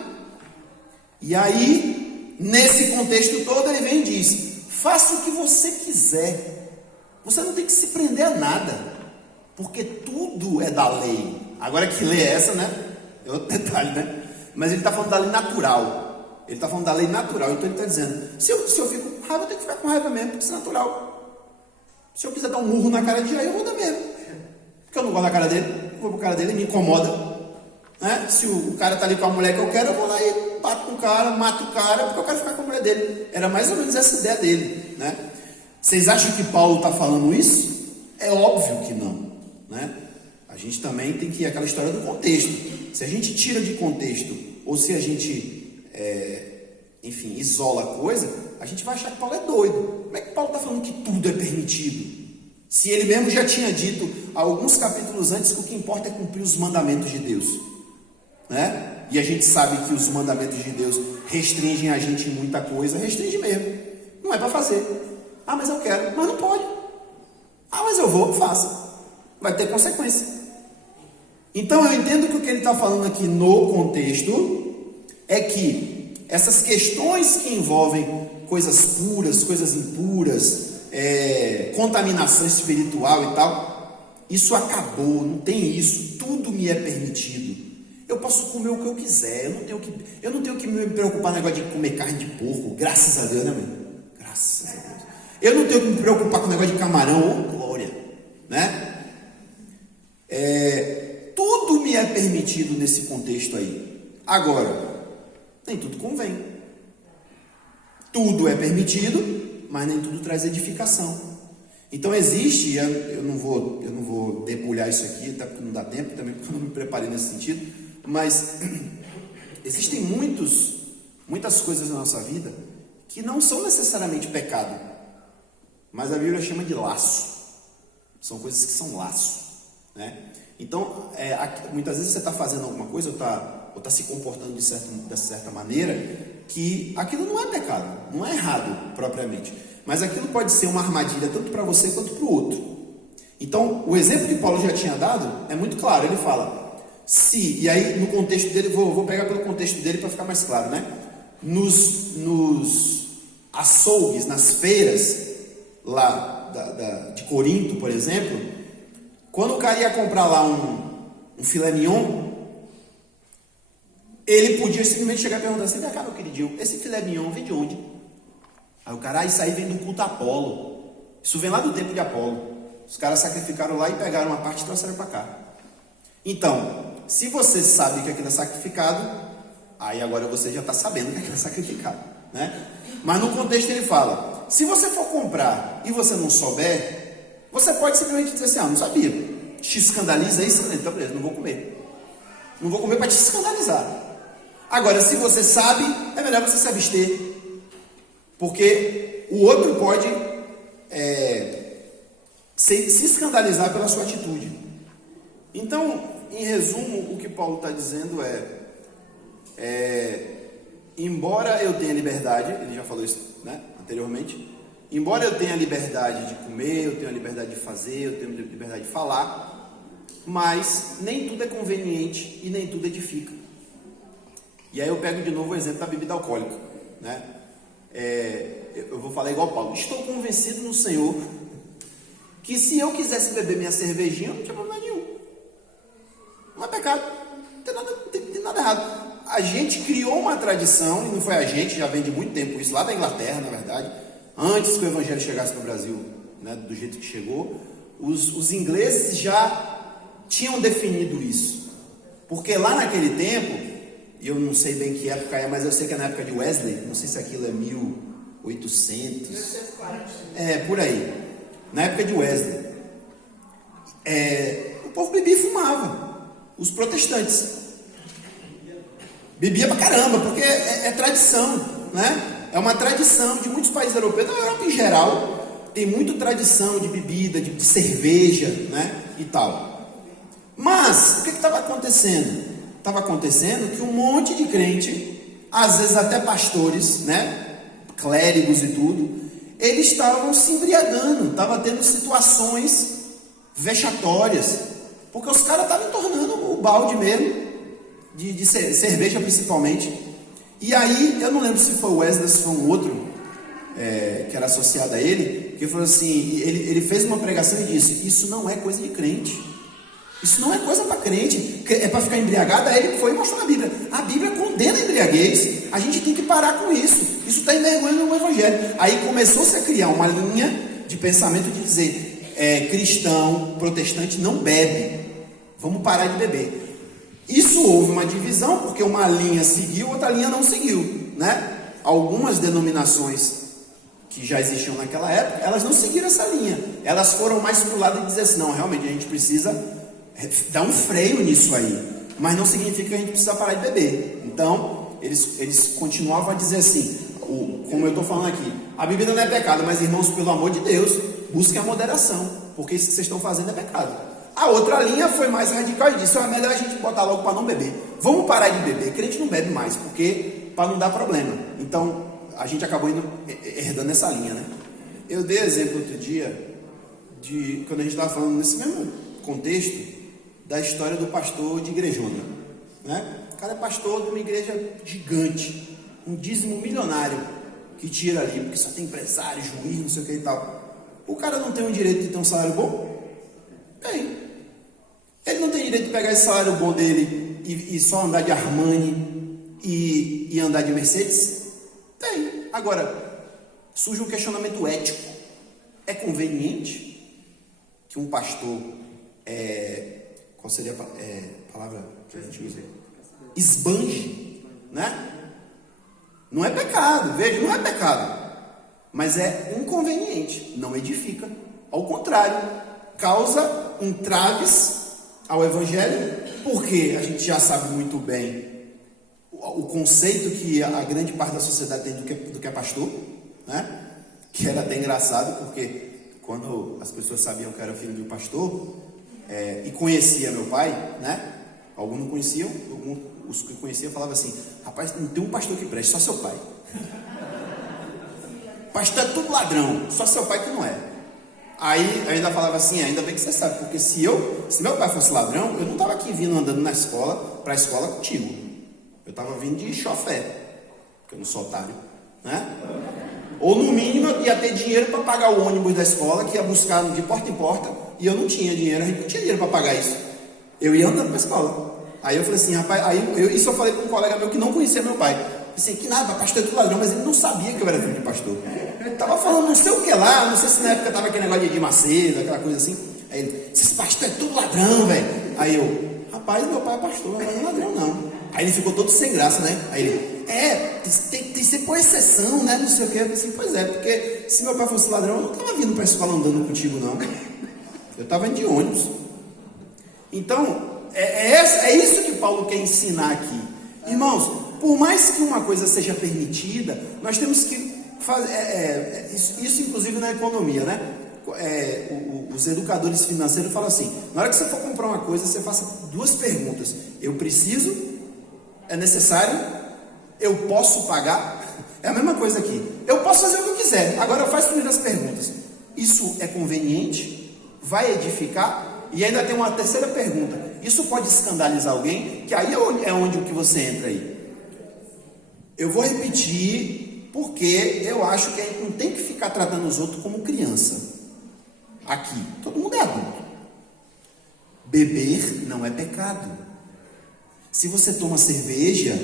E aí, nesse contexto todo, ele vem e diz: faça o que você quiser. Você não tem que se prender a nada. Porque tudo é da lei. Agora que lei é essa, né? É outro detalhe, né? Mas ele está falando da lei natural. Ele está falando da lei natural. Então ele está dizendo: se eu fico com raiva, eu tenho que ficar com raiva mesmo, porque isso é natural. Se eu quiser dar um murro na cara de Jair, eu vou dar mesmo. Porque eu não gosto da cara dele. Eu vou pro cara dele, me incomoda. Né? Se o cara está ali com a mulher que eu quero, eu vou lá e bato com o cara, mato o cara, porque eu quero ficar com a mulher dele. Era mais ou menos essa ideia dele. Né? Vocês acham que Paulo está falando isso? É óbvio que não. Né? A gente também tem que ir aquela história do contexto. Se a gente tira de contexto, ou se a gente enfim, isola a coisa, a gente vai achar que Paulo é doido. Como é que Paulo está falando que tudo é permitido? Se ele mesmo já tinha dito alguns capítulos antes que o que importa é cumprir os mandamentos de Deus, né? E a gente sabe que os mandamentos de Deus restringem a gente em muita coisa. Restringe mesmo. Não é para fazer. Ah, mas eu quero. Mas não pode. Ah, mas eu vou, faça. Vai ter consequência. Então eu entendo que o que ele está falando aqui no contexto é que essas questões que envolvem coisas puras, coisas impuras, contaminação espiritual e tal, isso acabou, não tem isso, tudo me é permitido. Eu posso comer o que eu quiser, eu não tenho que me preocupar no negócio de comer carne de porco, graças a Deus, né, meu? Graças a Deus. Eu não tenho que me preocupar com o negócio de camarão, glória, né? Tudo me é permitido nesse contexto aí. Agora, nem tudo convém. Tudo é permitido, mas nem tudo traz edificação. Então existe, eu não vou debulhar isso aqui, até porque não dá tempo, também porque eu não me preparei nesse sentido, mas existem muitas coisas na nossa vida que não são necessariamente pecado, mas a Bíblia chama de laço. São coisas que são laço, né? Então, muitas vezes você está fazendo alguma coisa ou está se comportando de certa maneira que aquilo não é pecado, não é errado propriamente, mas aquilo pode ser uma armadilha tanto para você quanto para o outro. Então, o exemplo que Paulo já tinha dado é muito claro. Ele fala, e aí no contexto dele, vou pegar pelo contexto dele para ficar mais claro, né? Nos açougues, nas feiras lá de Corinto, por exemplo, quando o cara ia comprar lá um filé mignon, ele podia simplesmente chegar e perguntar assim: vem cá, meu queridinho, esse filé mignon vem de onde? Aí o cara, isso aí vem do culto Apolo. Isso vem lá do templo de Apolo. Os caras sacrificaram lá e pegaram uma parte e trouxeram para cá. Então, se você sabe que aquilo é sacrificado, aí agora você já está sabendo que aquilo é sacrificado, né? Mas no contexto ele fala, se você for comprar e você não souber, você pode simplesmente dizer assim: não sabia. Te escandaliza isso? Então beleza, não vou comer. Não vou comer para te escandalizar. Agora, se você sabe, é melhor você se abster. Porque o outro pode se escandalizar pela sua atitude. Então, em resumo, o que Paulo está dizendo embora eu tenha liberdade, ele já falou isso, né, anteriormente, embora eu tenha liberdade de comer, eu tenho a liberdade de fazer, eu tenho a liberdade de falar, mas nem tudo é conveniente e nem tudo edifica. E aí eu pego de novo o exemplo da bebida alcoólica, né? Eu vou falar igual Paulo: estou convencido no Senhor que se eu quisesse beber minha cervejinha, não tinha problema nenhum. Não é pecado, não tem nada errado. A gente criou uma tradição, e não foi a gente, já vem de muito tempo isso, lá da Inglaterra, na verdade, antes que o Evangelho chegasse no Brasil, né, do jeito que chegou, os ingleses já tinham definido isso. Porque lá naquele tempo, eu não sei bem que época é, mas eu sei que é na época de Wesley, não sei se aquilo é 1800. 1840. Por aí. Na época de Wesley. O povo bebia e fumava. Os protestantes. Bebia pra caramba, porque é tradição, né? É uma tradição de muitos países europeus, na Europa em geral, tem muita tradição de bebida, de cerveja, né? E tal. Mas, o que estava acontecendo? Estava acontecendo que um monte de crente, às vezes até pastores, né? Clérigos e tudo, eles estavam se embriagando, estavam tendo situações vexatórias, porque os caras estavam tornando o balde mesmo, de cerveja principalmente. E aí, eu não lembro se foi o Wesley, se foi um outro, que era associado a ele, que falou assim, ele fez uma pregação e disse, isso não é coisa de crente, isso não é coisa para crente, é para ficar embriagado. Aí ele foi e mostrou na Bíblia, a Bíblia condena a embriaguez, a gente tem que parar com isso está envergonhando no Evangelho. Aí começou-se a criar uma linha de pensamento de dizer, cristão, protestante não bebe, vamos parar de beber. Isso houve uma divisão, porque uma linha seguiu, outra linha não seguiu, né? Algumas denominações que já existiam naquela época, elas não seguiram essa linha, elas foram mais para o lado de dizer assim, não, realmente a gente precisa dar um freio nisso aí, mas não significa que a gente precisa parar de beber. Então, eles continuavam a dizer assim, como eu estou falando aqui, a bebida não é pecado, mas irmãos, pelo amor de Deus, busquem a moderação, porque isso que vocês estão fazendo é pecado. A outra linha foi mais radical e disse, é melhor a gente botar logo para não beber. Vamos parar de beber, crente não bebe mais, porque para não dar problema. Então, a gente acabou herdando essa linha, né? Eu dei exemplo outro dia, quando a gente estava falando nesse mesmo contexto, da história do pastor de igrejona, né? O cara é pastor de uma igreja gigante, um dízimo milionário que tira ali, porque só tem empresário, juiz, não sei o que e tal. O cara não tem o direito de ter um salário bom? Tem. Ele não tem direito de pegar esse salário bom dele e só andar de Armani e andar de Mercedes? Tem. Agora, surge um questionamento ético. É conveniente que um pastor, qual seria a palavra que a gente usa? Esbanje, né? Não é pecado, veja, não é pecado, mas é inconveniente, não edifica, ao contrário, causa entraves ao Evangelho, porque a gente já sabe muito bem o conceito que a grande parte da sociedade tem do que é pastor, né? Que era até engraçado, porque quando as pessoas sabiam que eu era filho de um pastor, e conhecia meu pai, né? Alguns não conheciam, os que conheciam falavam assim, rapaz, não tem um pastor que preste, só seu pai. Pastor é tudo ladrão, só seu pai que não é. Aí eu ainda falava assim, ainda bem que você sabe, porque se meu pai fosse ladrão, eu não estava aqui vindo andando para a escola contigo. Eu estava vindo de chofé, porque eu não sou otário, né? Ou no mínimo eu ia ter dinheiro para pagar o ônibus da escola, que ia buscar de porta em porta, e eu não tinha dinheiro, a gente não tinha dinheiro para pagar isso. Eu ia andando para a escola. Aí eu falei assim, rapaz, isso eu falei para um colega meu que não conhecia meu pai. Assim, que nada, pastor é tudo ladrão, mas ele não sabia que eu era filho de pastor. Ele estava falando não sei o que lá, não sei se na época estava aquele negócio de Edir Macedo, aquela coisa assim. Aí ele, esse pastor é tudo ladrão, velho. Aí eu, rapaz, meu pai é pastor, mas não é ladrão não. Aí ele ficou todo sem graça, né? Aí ele, tem que ser por exceção, né? Não sei o que. Eu falei assim, pois é, porque se meu pai fosse ladrão, eu não estava vindo para a escola andando contigo, não. Eu estava indo de ônibus. Então, é isso que Paulo quer ensinar aqui. Irmãos, por mais que uma coisa seja permitida, nós temos que fazer, isso inclusive na economia, né? Os educadores financeiros falam assim, na hora que você for comprar uma coisa, você faça duas perguntas. Eu preciso? É necessário? Eu posso pagar? É a mesma coisa aqui. Eu posso fazer o que eu quiser, agora faz primeiro as perguntas. Isso é conveniente? Vai edificar? E ainda tem uma terceira pergunta. Isso pode escandalizar alguém? Que aí é onde que você entra aí. Eu vou repetir, porque eu acho que a gente não tem que ficar tratando os outros como criança. Aqui, todo mundo é adulto. Beber não é pecado. Se você toma cerveja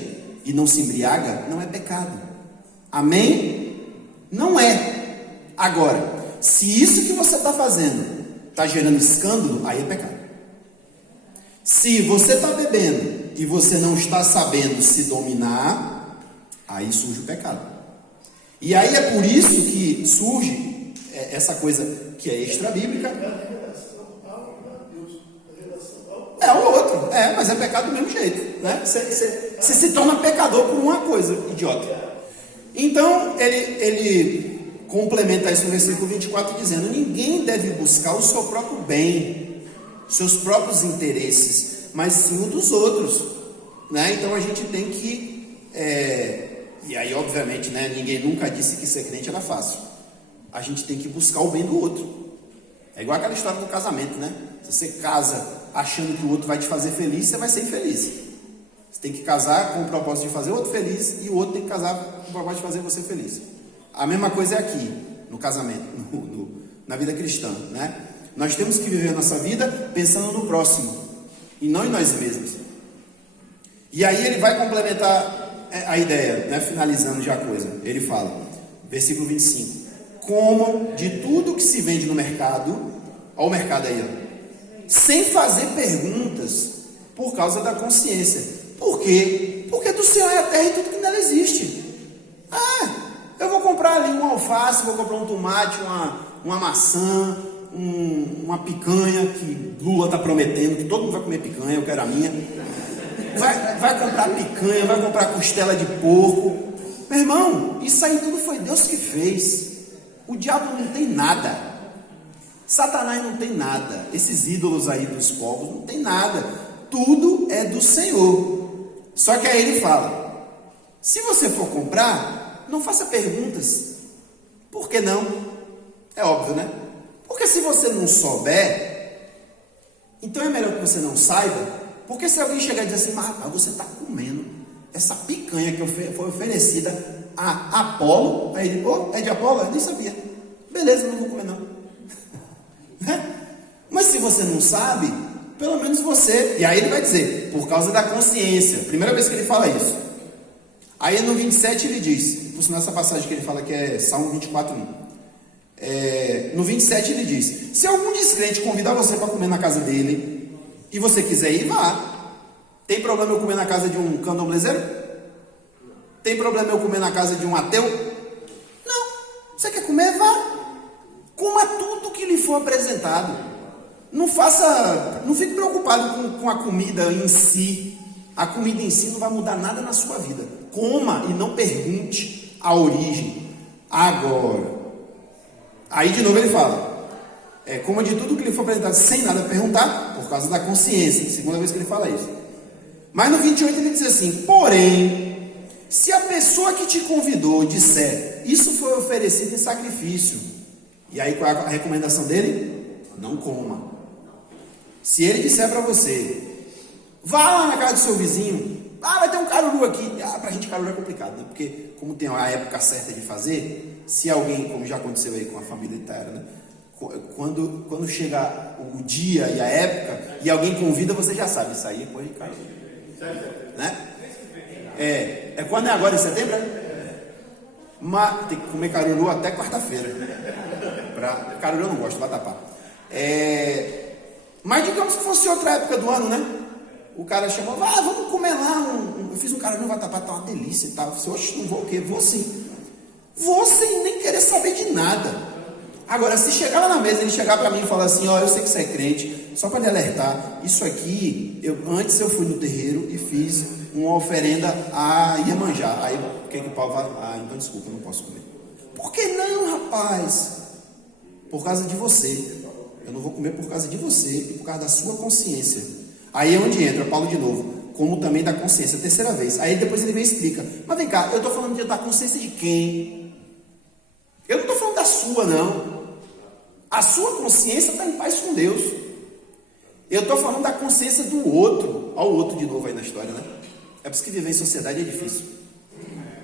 e não se embriaga, não é pecado. Amém? Não é. Agora, Se isso que você está fazendo está gerando escândalo, aí é pecado. Se você está bebendo e você não está sabendo se dominar, aí surge o pecado. E aí é por isso que surge essa coisa que é extra-bíblica. É o outro, mas é pecado do mesmo jeito, né? Você se torna pecador por uma coisa idiota. Então, ele complementa isso no versículo 24, dizendo: ninguém deve buscar o seu próprio bem, seus próprios interesses, mas sim o dos outros, né? Então, a gente tem que... e aí, obviamente, né, ninguém nunca disse que ser crente era fácil. A gente tem que buscar o bem do outro. É igual aquela história do casamento, né? Se você casa achando que o outro vai te fazer feliz, você vai ser infeliz. Você tem que casar com o propósito de fazer o outro feliz, e o outro tem que casar com o propósito de fazer você feliz. A mesma coisa é aqui, no casamento, na vida cristã, né? Nós temos que viver a nossa vida pensando no próximo, e não em nós mesmos. E aí ele vai complementar a ideia, né? Finalizando já a coisa. Ele fala, versículo 25: comam de tudo que se vende no mercado, olha o mercado aí, ó, sem fazer perguntas, por causa da consciência. Por quê? Porque do Senhor é a terra e tudo que nela existe. Eu vou comprar ali um alface, vou comprar um tomate, uma maçã, uma picanha, que Lula está prometendo, que todo mundo vai comer picanha, eu quero a minha. Vai comprar picanha, vai comprar costela de porco. Meu irmão, isso aí tudo foi Deus que fez. O diabo não tem nada. Satanás não tem nada. Esses ídolos aí dos povos não tem nada. Tudo é do Senhor. Só que aí ele fala: se você for comprar, não faça perguntas. Por que não? É óbvio, né? Porque se você não souber, então é melhor que você não saiba. Porque se alguém chegar e dizer assim: mas rapaz, você está comendo essa picanha que foi oferecida a Apolo. Aí ele: é de Apolo? Eu nem sabia. Beleza, não vou comer não. Mas se você não sabe, pelo menos você... E aí ele vai dizer, por causa da consciência. Primeira vez que ele fala isso. Aí no 27 ele diz, por sinal essa passagem que ele fala que é Salmo 24:1. No 27 ele diz: se algum descrente convidar você para comer na casa dele, e você quiser ir, vá. Tem problema eu comer na casa de um candomblezeiro? Tem problema eu comer na casa de um ateu? Não. Você quer comer? Vá. Coma tudo que lhe for apresentado. Não fique preocupado com a comida em si. A comida em si não vai mudar nada na sua vida. Coma e não pergunte a origem. Agora, aí de novo ele fala: coma de tudo que lhe for apresentado sem nada perguntar, por causa da consciência. Segunda vez que ele fala isso. Mas no 28 ele diz assim: porém, se a pessoa que te convidou disser: isso foi oferecido em sacrifício, e aí qual é a recomendação dele? Não coma. Se ele disser para você: vá lá na casa do seu vizinho, vai ter um caruru aqui. Pra gente caruru é complicado, né? Porque como tem a época certa de fazer, se alguém, como já aconteceu aí com a família Itaera, né? Quando chega o dia e a época, e alguém convida, você já sabe, isso aí é coisa de caruru, né? Quando é agora, em setembro? Mas tem que comer caruru até quarta-feira. Caruru eu não gosto, vatapá. Mas digamos que fosse outra época do ano, né? O cara chamou: vamos comer lá. Eu fiz um caruru no vatapá, tá uma delícia e tal. Eu disse: oxe, não vou o quê? Vou sim. Vou sem nem querer saber de nada. Agora, se chegar lá na mesa, ele chegar para mim e falar assim: eu sei que você é crente, só para lhe alertar, isso aqui, antes eu fui no terreiro e fiz uma oferenda a Iemanjá. Aí o que o Paulo vai? Então desculpa, eu não posso comer. Por que não, rapaz? Por causa de você. Eu não vou comer por causa de você e por causa da sua consciência. Aí é onde entra Paulo de novo, como também da consciência, terceira vez. Aí depois ele vem e explica: mas vem cá, eu estou falando da consciência de quem? Eu não estou falando da sua, não. A sua consciência está em paz com Deus. Eu estou falando da consciência do outro. Olha o outro de novo aí na história, né? É por isso que viver em sociedade é difícil.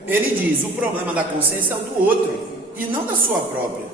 Ele diz: o problema da consciência é o do outro e não da sua própria,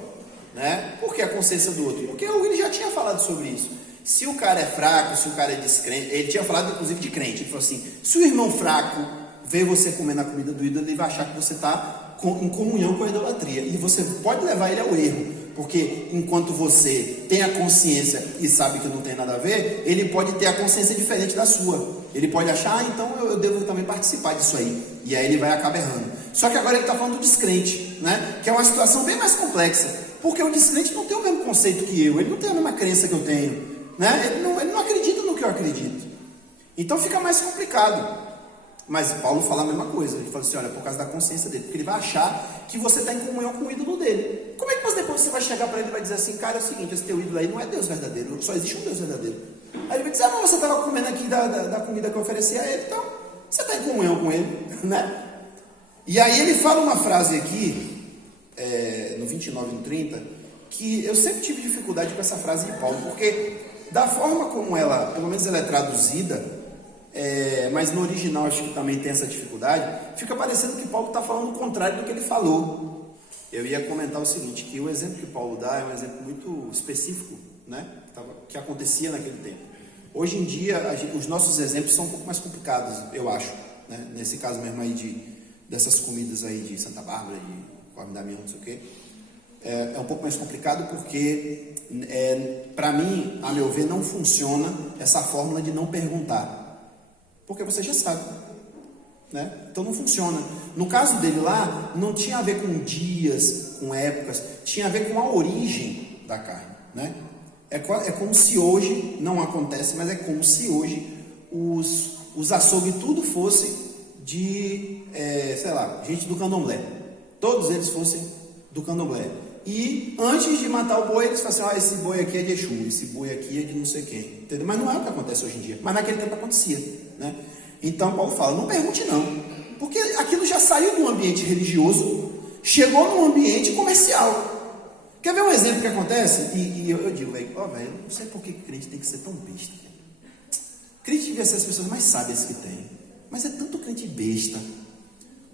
né? Por que a consciência do outro? Porque ele já tinha falado sobre isso. Se o cara é fraco, se o cara é descrente, ele tinha falado inclusive de crente. Ele falou assim: se o irmão fraco ver você comendo a comida do ídolo, ele vai achar que você está em comunhão com a idolatria. E você pode levar ele ao erro, porque enquanto você tem a consciência e sabe que não tem nada a ver, ele pode ter a consciência diferente da sua. Ele pode achar, então eu devo também participar disso aí. E aí ele vai acabar errando. Só que agora ele está falando do descrente, né? Que é uma situação bem mais complexa, porque o descrente não tem o mesmo conceito que eu, ele não tem a mesma crença que eu tenho, né? Ele não acredita no que eu acredito. Então fica mais complicado. Mas Paulo fala a mesma coisa. Ele fala assim, olha, por causa da consciência dele, porque ele vai achar que você está em comunhão com o ídolo dele. Como é que depois você vai chegar para ele e vai dizer assim, cara, é o seguinte, esse teu ídolo aí não é Deus verdadeiro, só existe um Deus verdadeiro. Aí ele vai dizer, ah, mas você estava comendo aqui da comida que eu ofereci a ele, então você está em comunhão com ele, né? E aí ele fala uma frase aqui, no 29 e no 30, que eu sempre tive dificuldade com essa frase de Paulo, porque da forma como ela, pelo menos ela é traduzida, mas no original acho que também tem essa dificuldade, fica parecendo que Paulo está falando o contrário do que ele falou. Eu ia comentar o seguinte, que o exemplo que Paulo dá é um exemplo muito específico, né, que acontecia naquele tempo. Hoje em dia, os nossos exemplos são um pouco mais complicados, eu acho, né, nesse caso mesmo aí dessas comidas aí de Santa Bárbara, de Corme Damião, não sei o quê, é um pouco mais complicado porque, para mim, a meu ver, não funciona essa fórmula de não perguntar. Porque você já sabe, né? Então não funciona. No caso dele lá, não tinha a ver com dias, com épocas, tinha a ver com a origem da carne, né? É como se hoje, não acontece, mas é como se hoje os açougues tudo fosse de, sei lá, gente do candomblé. Todos eles fossem do candomblé. E antes de matar o boi, eles falam assim, esse boi aqui é de Exu, esse boi aqui é de não sei quem, entendeu? Mas não é o que acontece hoje em dia, mas naquele tempo acontecia, né? Então Paulo fala, não pergunte não, porque aquilo já saiu do ambiente religioso, chegou no ambiente comercial. Quer ver um exemplo que acontece? E eu digo, velho, não sei por que crente tem que ser tão besta. Crente devia ser as pessoas mais sábias que tem, mas é tanto crente besta.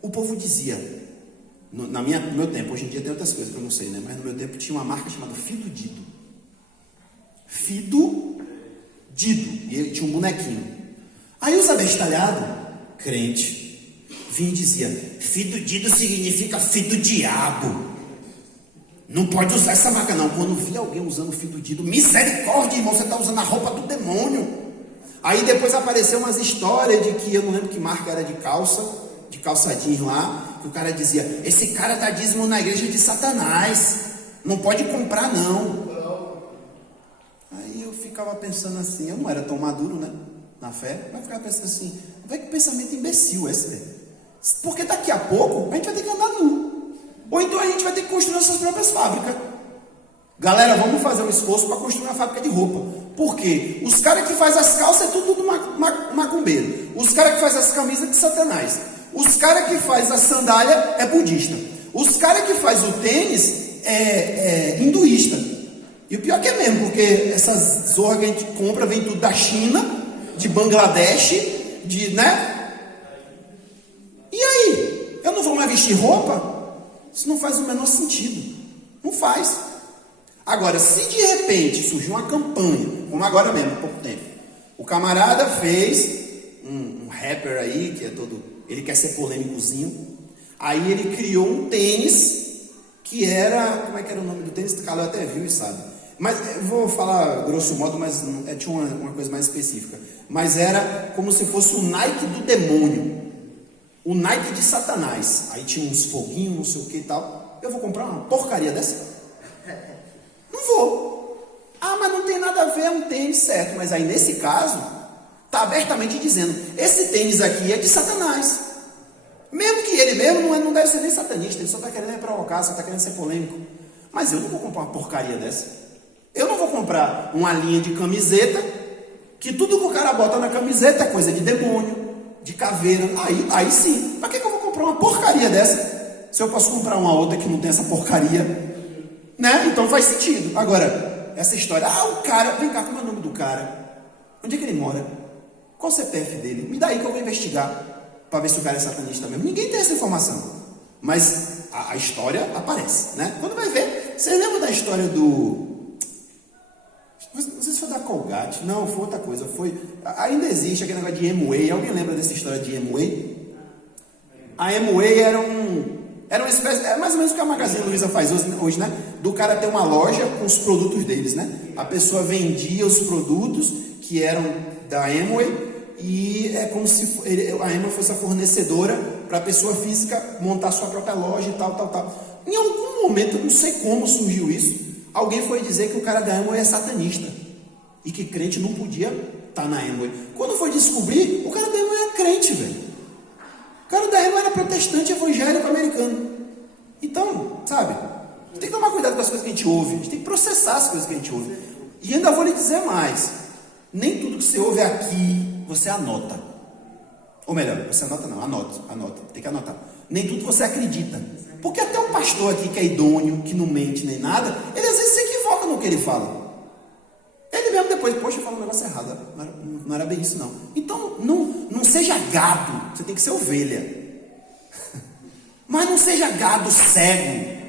O povo dizia... No meu tempo, hoje em dia tem outras coisas que eu não sei, né? Mas no meu tempo tinha uma marca chamada Fido Dido. Fido Dido. E ele tinha um bonequinho. Aí os abestalhados, crente, vinha e dizia, Fido Dido significa filho do diabo. Não pode usar essa marca não. Quando via alguém usando Fido Dido, misericórdia, irmão, você está usando a roupa do demônio. Aí depois apareceu umas histórias de que, eu não lembro que marca era de calça jeans lá, que o cara dizia, esse cara dá dízimo na igreja de Satanás, não pode comprar não. Aí eu ficava pensando assim, eu não era tão maduro, né, na fé, mas eu ficava pensando assim, vai que pensamento imbecil esse, velho. Porque daqui a pouco a gente vai ter que andar nu, ou então a gente vai ter que construir nossas próprias fábricas. Galera, vamos fazer um esforço para construir uma fábrica de roupa. Por quê? Os caras que fazem as calças é tudo do macumbeiro, os caras que fazem as camisas é de Satanás, os caras que faz a sandália é budista. Os caras que faz o tênis é hinduísta. E o pior que é mesmo, porque essas zorras que a gente compra vem tudo da China, de Bangladesh, né? E aí? Eu não vou mais vestir roupa? Isso não faz o menor sentido. Não faz. Agora, se de repente surgiu uma campanha, como agora mesmo, há pouco tempo, o camarada fez um rapper aí, que é todo... Ele quer ser polêmicozinho. Aí ele criou um tênis que era... Como é que era o nome do tênis? O Calil até viu e sabe. Mas eu vou falar grosso modo, mas tinha uma coisa mais específica. Mas era como se fosse o Nike do demônio. O Nike de Satanás. Aí tinha uns foguinhos, não sei o que e tal. Eu vou comprar uma porcaria dessa? Não vou. Ah, mas não tem nada a ver, é um tênis, certo. Mas aí nesse caso... Está abertamente dizendo, esse tênis aqui é de Satanás. Mesmo que ele mesmo não deve ser nem satanista, ele só está querendo provocar, só está querendo ser polêmico. Mas eu não vou comprar uma porcaria dessa. Eu não vou comprar uma linha de camiseta, que tudo que o cara bota na camiseta é coisa de demônio, de caveira. Aí sim, para que eu vou comprar uma porcaria dessa? Se eu posso comprar uma outra que não tem essa porcaria, né? Então faz sentido. Agora, essa história, o cara, vem cá, como é o nome do cara? Onde é que ele mora? Qual o CPF dele? Me dá aí que eu vou investigar para ver se o cara é satanista mesmo. Ninguém tem essa informação. Mas a história aparece, né? Quando vai ver, você lembra da história do... Não sei se foi da Colgate. Não, foi outra coisa. Ainda existe aquele negócio de Amway. Alguém lembra dessa história de Amway? A Amway era uma espécie, é mais ou menos o que a Magazine Luiza faz hoje, né? Do cara ter uma loja com os produtos deles, né? A pessoa vendia os produtos que eram da Amway e é como se a Amway fosse a fornecedora para a pessoa física montar sua própria loja e tal. Em algum momento, eu não sei como surgiu isso, alguém foi dizer que o cara da Amway é satanista e que crente não podia estar na Amway. Quando foi descobrir, o cara da Amway era crente, velho. O cara da Amway era protestante evangélico americano. Então, sabe, tem que tomar cuidado com as coisas que a gente ouve, a gente tem que processar as coisas que a gente ouve. E ainda vou lhe dizer mais, nem tudo que você ouve aqui, você anota. Ou melhor, você anota não, anota, tem que anotar. Nem tudo você acredita. Porque até o pastor aqui que é idôneo, que não mente nem nada, ele às vezes se equivoca no que ele fala. Ele mesmo depois, poxa, eu falo um negócio errado, não era bem isso não. Então, não seja gado, você tem que ser ovelha. Mas não seja gado cego.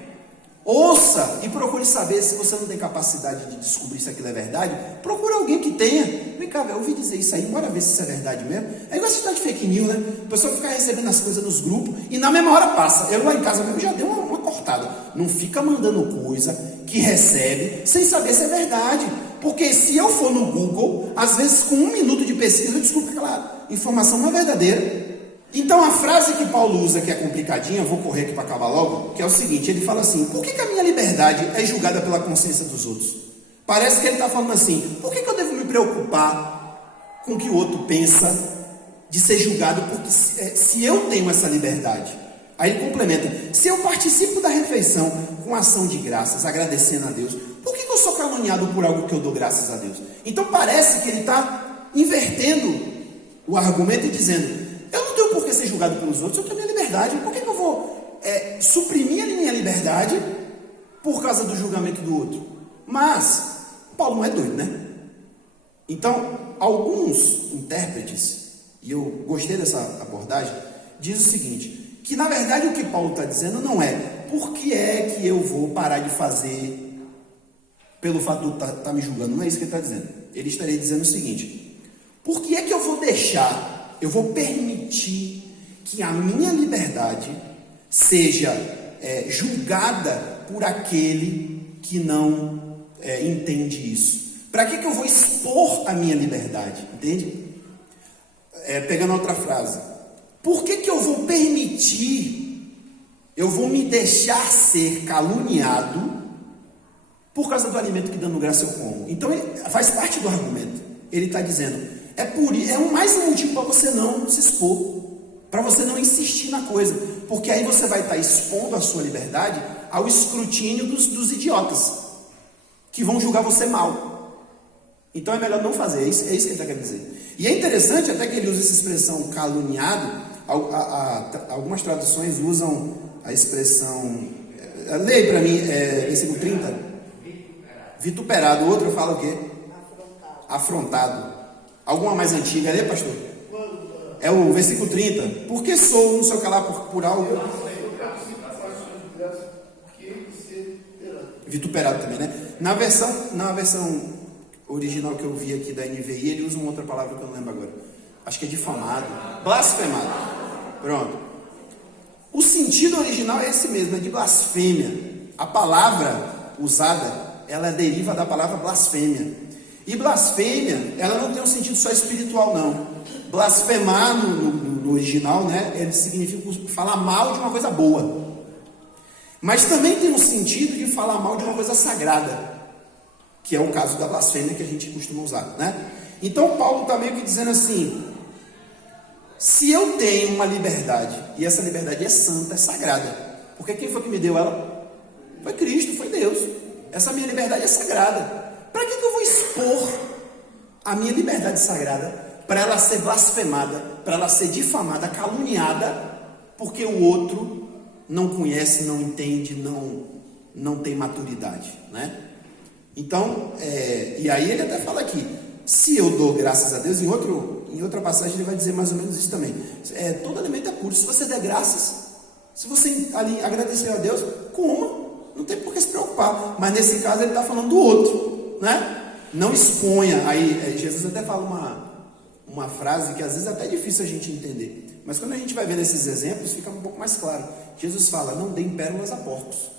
Ouça e procure saber. Se você não tem capacidade de descobrir se aquilo é verdade, procure alguém que tenha. Vem cá, velho, eu ouvi dizer isso aí, bora ver se isso é verdade mesmo. É igual essa história de fake news, né? A pessoa fica recebendo as coisas nos grupos e na mesma hora passa. Eu lá em casa mesmo já dei uma cortada. Não fica mandando coisa que recebe sem saber se é verdade. Porque se eu for no Google, às vezes com 1 minuto de pesquisa eu descubro que aquela informação não é verdadeira. Então a frase que Paulo usa, que é complicadinha, vou correr aqui para acabar logo, que é o seguinte, ele fala assim: por que a minha liberdade é julgada pela consciência dos outros? Parece que ele está falando assim: por que eu devo me preocupar com o que o outro pensa de ser julgado porque se eu tenho essa liberdade? Aí ele complementa: se eu participo da refeição com ação de graças, agradecendo a Deus, por que eu sou caluniado por algo que eu dou graças a Deus? Então parece que ele está invertendo o argumento e dizendo: eu não tenho por que ser julgado pelos outros, eu tenho minha liberdade. Por que eu vou suprimir a minha liberdade por causa do julgamento do outro? Mas Paulo não é doido, né? Então, alguns intérpretes, e eu gostei dessa abordagem, diz o seguinte, que na verdade o que Paulo está dizendo não é por que é que eu vou parar de fazer pelo fato de estar me julgando. Não é isso que ele está dizendo. Ele estaria dizendo o seguinte: por que é que eu vou deixar, eu vou permitir que a minha liberdade seja julgada por aquele que não entende isso? Para que eu vou expor a minha liberdade? Entende? Pegando outra frase. Por que eu vou permitir, eu vou me deixar ser caluniado por causa do alimento que dando graça eu como? Então faz parte do argumento. Ele está dizendo: mais um motivo para você não se expor, para você não insistir na coisa, porque aí você vai estar expondo a sua liberdade ao escrutínio dos idiotas, que vão julgar você mal. Então é melhor não fazer, é isso que ele está querendo dizer. E é interessante até que ele usa essa expressão caluniado. Algumas traduções usam a expressão, leia para mim, versículo 30, vituperado. O outro fala o quê? Afrontado. Alguma mais antiga, lê, pastor? É o versículo 30. Por que sou não sei o que lá por algo? Vituperado também, né? Na versão original que eu vi aqui da NVI, ele usa uma outra palavra que eu não lembro agora. Acho que é difamado. Blasfemado. Pronto. O sentido original é esse mesmo, é de blasfêmia. A palavra usada, ela deriva da palavra blasfêmia. E blasfêmia, ela não tem um sentido só espiritual, não. Blasfemar no original, né, ele significa falar mal de uma coisa boa. Mas também tem um sentido de falar mal de uma coisa sagrada, que é o caso da blasfêmia que a gente costuma usar, né? Então Paulo está meio que dizendo assim: se eu tenho uma liberdade, e essa liberdade é santa, é sagrada, porque quem foi que me deu ela? Foi Cristo, foi Deus. Essa minha liberdade é sagrada. Para que eu vou expor a minha liberdade sagrada para ela ser blasfemada, para ela ser difamada, caluniada, porque o outro não conhece, não entende, não tem maturidade, né? Então, e aí ele até fala aqui, se eu dou graças a Deus, em outra passagem ele vai dizer mais ou menos isso também. Todo alimento é puro. Se você der graças, se você ali agradecer a Deus, coma, não tem por que se preocupar. Mas nesse caso ele está falando do outro, né? Não exponha. Aí Jesus até fala uma frase que às vezes é até difícil a gente entender. Mas quando a gente vai ver esses exemplos, fica um pouco mais claro. Jesus fala, não deem pérolas a porcos.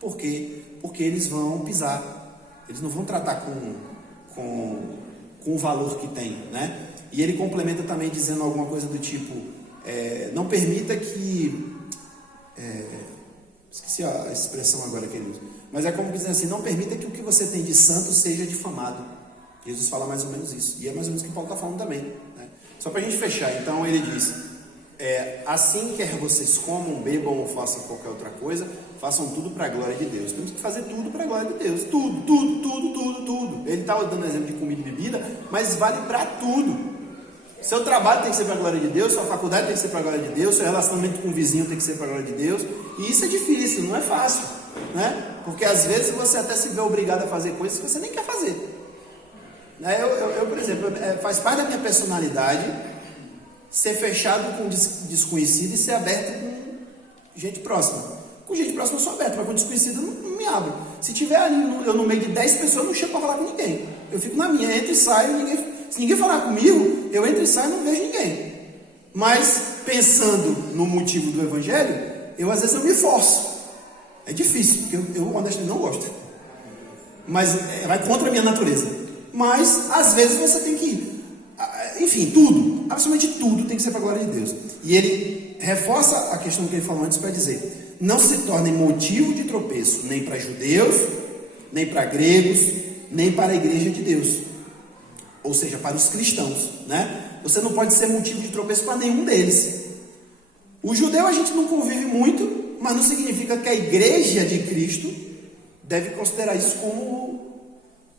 Por quê? Porque eles vão pisar. Eles não vão tratar com o valor que tem, né? E ele complementa também dizendo alguma coisa do tipo, não permita que... esqueci a expressão agora que ele usa. Mas é como dizendo assim, não permita que o que você tem de santo seja difamado. Jesus fala mais ou menos isso. E é mais ou menos o que Paulo está falando também, né? Só para a gente fechar, então ele diz, assim quer vocês comam, bebam ou façam qualquer outra coisa, façam tudo para a glória de Deus. Temos que fazer tudo para a glória de Deus. Tudo. Ele estava dando exemplo de comida e bebida, mas vale para tudo. Seu trabalho tem que ser para a glória de Deus, sua faculdade tem que ser para a glória de Deus, seu relacionamento com o vizinho tem que ser para a glória de Deus. E isso é difícil, não é fácil, né? Porque às vezes você até se vê obrigado a fazer coisas que você nem quer fazer. Eu, por exemplo, faz parte da minha personalidade ser fechado com desconhecido e ser aberto com gente próxima. Com gente próxima eu sou aberto, mas com desconhecido eu não me abro. Se tiver ali eu no meio de 10 pessoas, eu não chego para falar com ninguém. Eu fico na minha, entro e saio, se ninguém falar comigo, eu entro e saio e não vejo ninguém. Mas pensando no motivo do evangelho, às vezes eu me forço. É difícil, porque eu honestamente não gosto. Mas vai contra a minha natureza. Mas, às vezes, você tem que ir. Enfim, tudo, absolutamente tudo tem que ser para a glória de Deus. E ele reforça a questão que ele falou antes para dizer, não se tornem motivo de tropeço, nem para judeus, nem para gregos, nem para a igreja de Deus. Ou seja, para os cristãos, né? Você não pode ser motivo de tropeço para nenhum deles. O judeu a gente não convive muito, mas não significa que a igreja de Cristo deve considerar isso como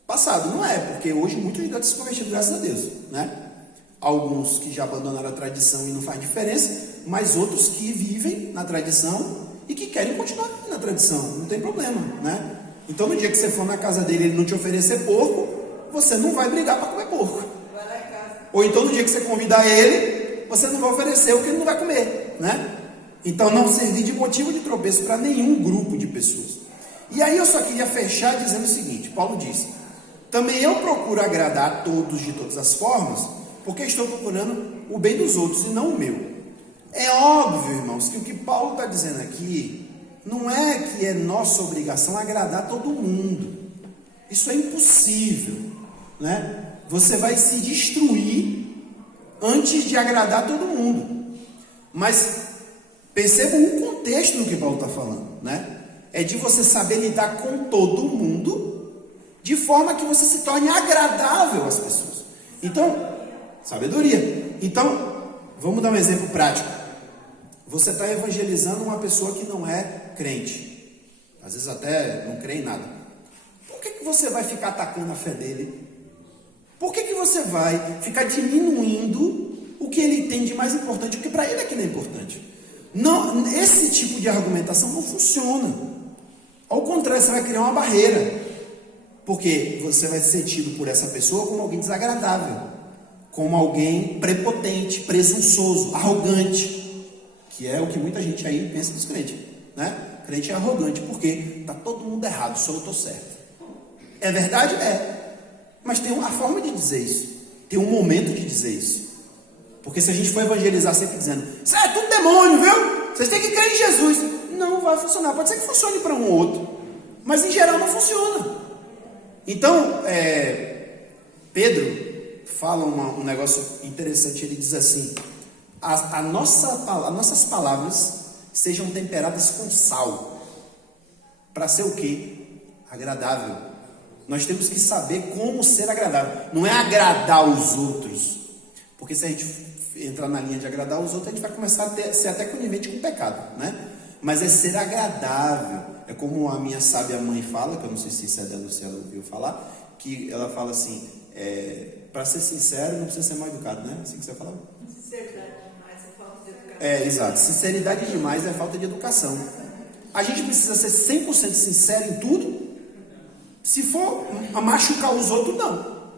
passado. Não é, porque hoje muitos judeus se convertiram, graças a Deus, né? Alguns que já abandonaram a tradição e não faz diferença, mas outros que vivem na tradição e que querem continuar na tradição, não tem problema, né? Então no dia que você for na casa dele e ele não te oferecer porco, você não vai brigar para comer porco. Ou então no dia que você convidar ele, você não vai oferecer o que ele não vai comer, né? Então não servir de motivo de tropeço para nenhum grupo de pessoas. E aí eu só queria fechar dizendo o seguinte, Paulo diz, também eu procuro agradar a todos de todas as formas, porque estou procurando o bem dos outros e não o meu. É óbvio, irmãos, que o que Paulo está dizendo aqui não é que é nossa obrigação agradar todo mundo. Isso é impossível, né? Você vai se destruir antes de agradar todo mundo. Mas percebam o contexto do que Paulo está falando, né? É de você saber lidar com todo mundo de forma que você se torne agradável às pessoas. Então, sabedoria. Então, vamos dar um exemplo prático. Você está evangelizando uma pessoa que não é crente. Às vezes até não crê em nada. Por que você vai ficar atacando a fé dele? Por que você vai ficar diminuindo o que ele tem de mais importante? Porque para ele aquilo é importante. Não, esse tipo de argumentação não funciona. Ao contrário, você vai criar uma barreira. Porque você vai ser tido por essa pessoa como alguém desagradável, como alguém prepotente, presunçoso, arrogante, que é o que muita gente aí pensa dos crentes, né? Crente é arrogante, porque está todo mundo errado, só eu estou certo. É verdade? É. Mas tem uma forma de dizer isso, tem um momento de dizer isso. Porque se a gente for evangelizar sempre dizendo, isso é tudo demônio, viu? Vocês têm que crer em Jesus. Não vai funcionar, pode ser que funcione para um ou outro, mas em geral não funciona. Então, Pedro fala um negócio interessante, ele diz assim, as nossas palavras sejam temperadas com sal, para ser o quê? Agradável. Nós temos que saber como ser agradável, não é agradar os outros, porque se a gente entrar na linha de agradar os outros, a gente vai começar a ser até conivente com o pecado, né? Mas é ser agradável. É como a minha sábia mãe fala, que eu não sei se isso é dela ou se ela ouviu falar, que ela fala assim, para ser sincero, não precisa ser mal educado, né? Assim que você fala? Sinceridade demais é falta de educação. Exato. Sinceridade demais é falta de educação. A gente precisa ser 100% sincero em tudo. Se for machucar os outros, não.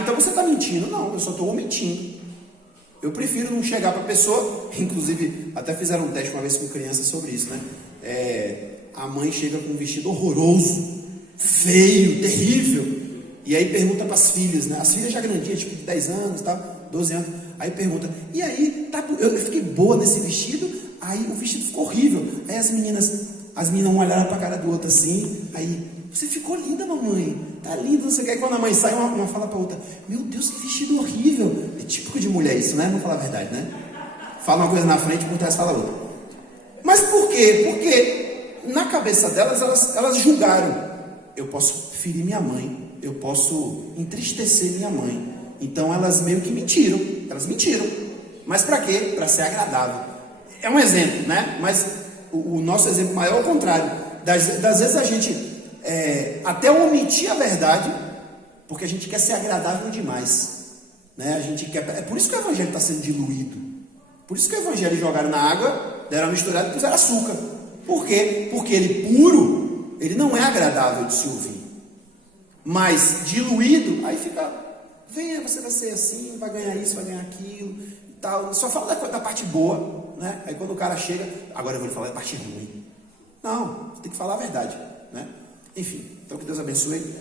Então você está mentindo. Não, eu só estou omitindo. Eu prefiro não chegar para a pessoa, inclusive, até fizeram um teste uma vez com criança sobre isso, né? A mãe chega com um vestido horroroso, feio, terrível, e aí pergunta para as filhas, né? As filhas já grandinhas, tipo de 10 anos, tal, 12 anos, aí pergunta, e aí, eu fiquei boa nesse vestido, aí o vestido ficou horrível. Aí as meninas um olharam pra cara do outro assim, aí, você ficou linda, mamãe, tá linda, não sei o que. Aí quando a mãe sai, uma fala pra outra, meu Deus, que vestido horrível. É típico de mulher isso, né? Vamos falar a verdade, né? Fala uma coisa na frente, por trás fala outra. Mas por quê? Porque na cabeça delas, elas julgaram. Eu posso ferir minha mãe, eu posso entristecer minha mãe. Então elas meio que mentiram. Elas mentiram. Mas para quê? Para ser agradável. É um exemplo, né? Mas o nosso exemplo maior é o contrário. Das vezes a gente até omitir a verdade, porque a gente quer ser agradável demais. Né? A gente quer. É por isso que o evangelho está sendo diluído. Por isso que o evangelho jogaram na água, deram misturado e puseram açúcar. Por quê? Porque ele puro, ele não é agradável de se ouvir. Mas diluído, aí fica, venha, você vai ser assim, vai ganhar isso, vai ganhar aquilo e tal. Só fala da parte boa, né? Aí quando o cara chega, agora eu vou lhe falar da parte ruim. Não, você tem que falar a verdade, né? Enfim, então que Deus abençoe.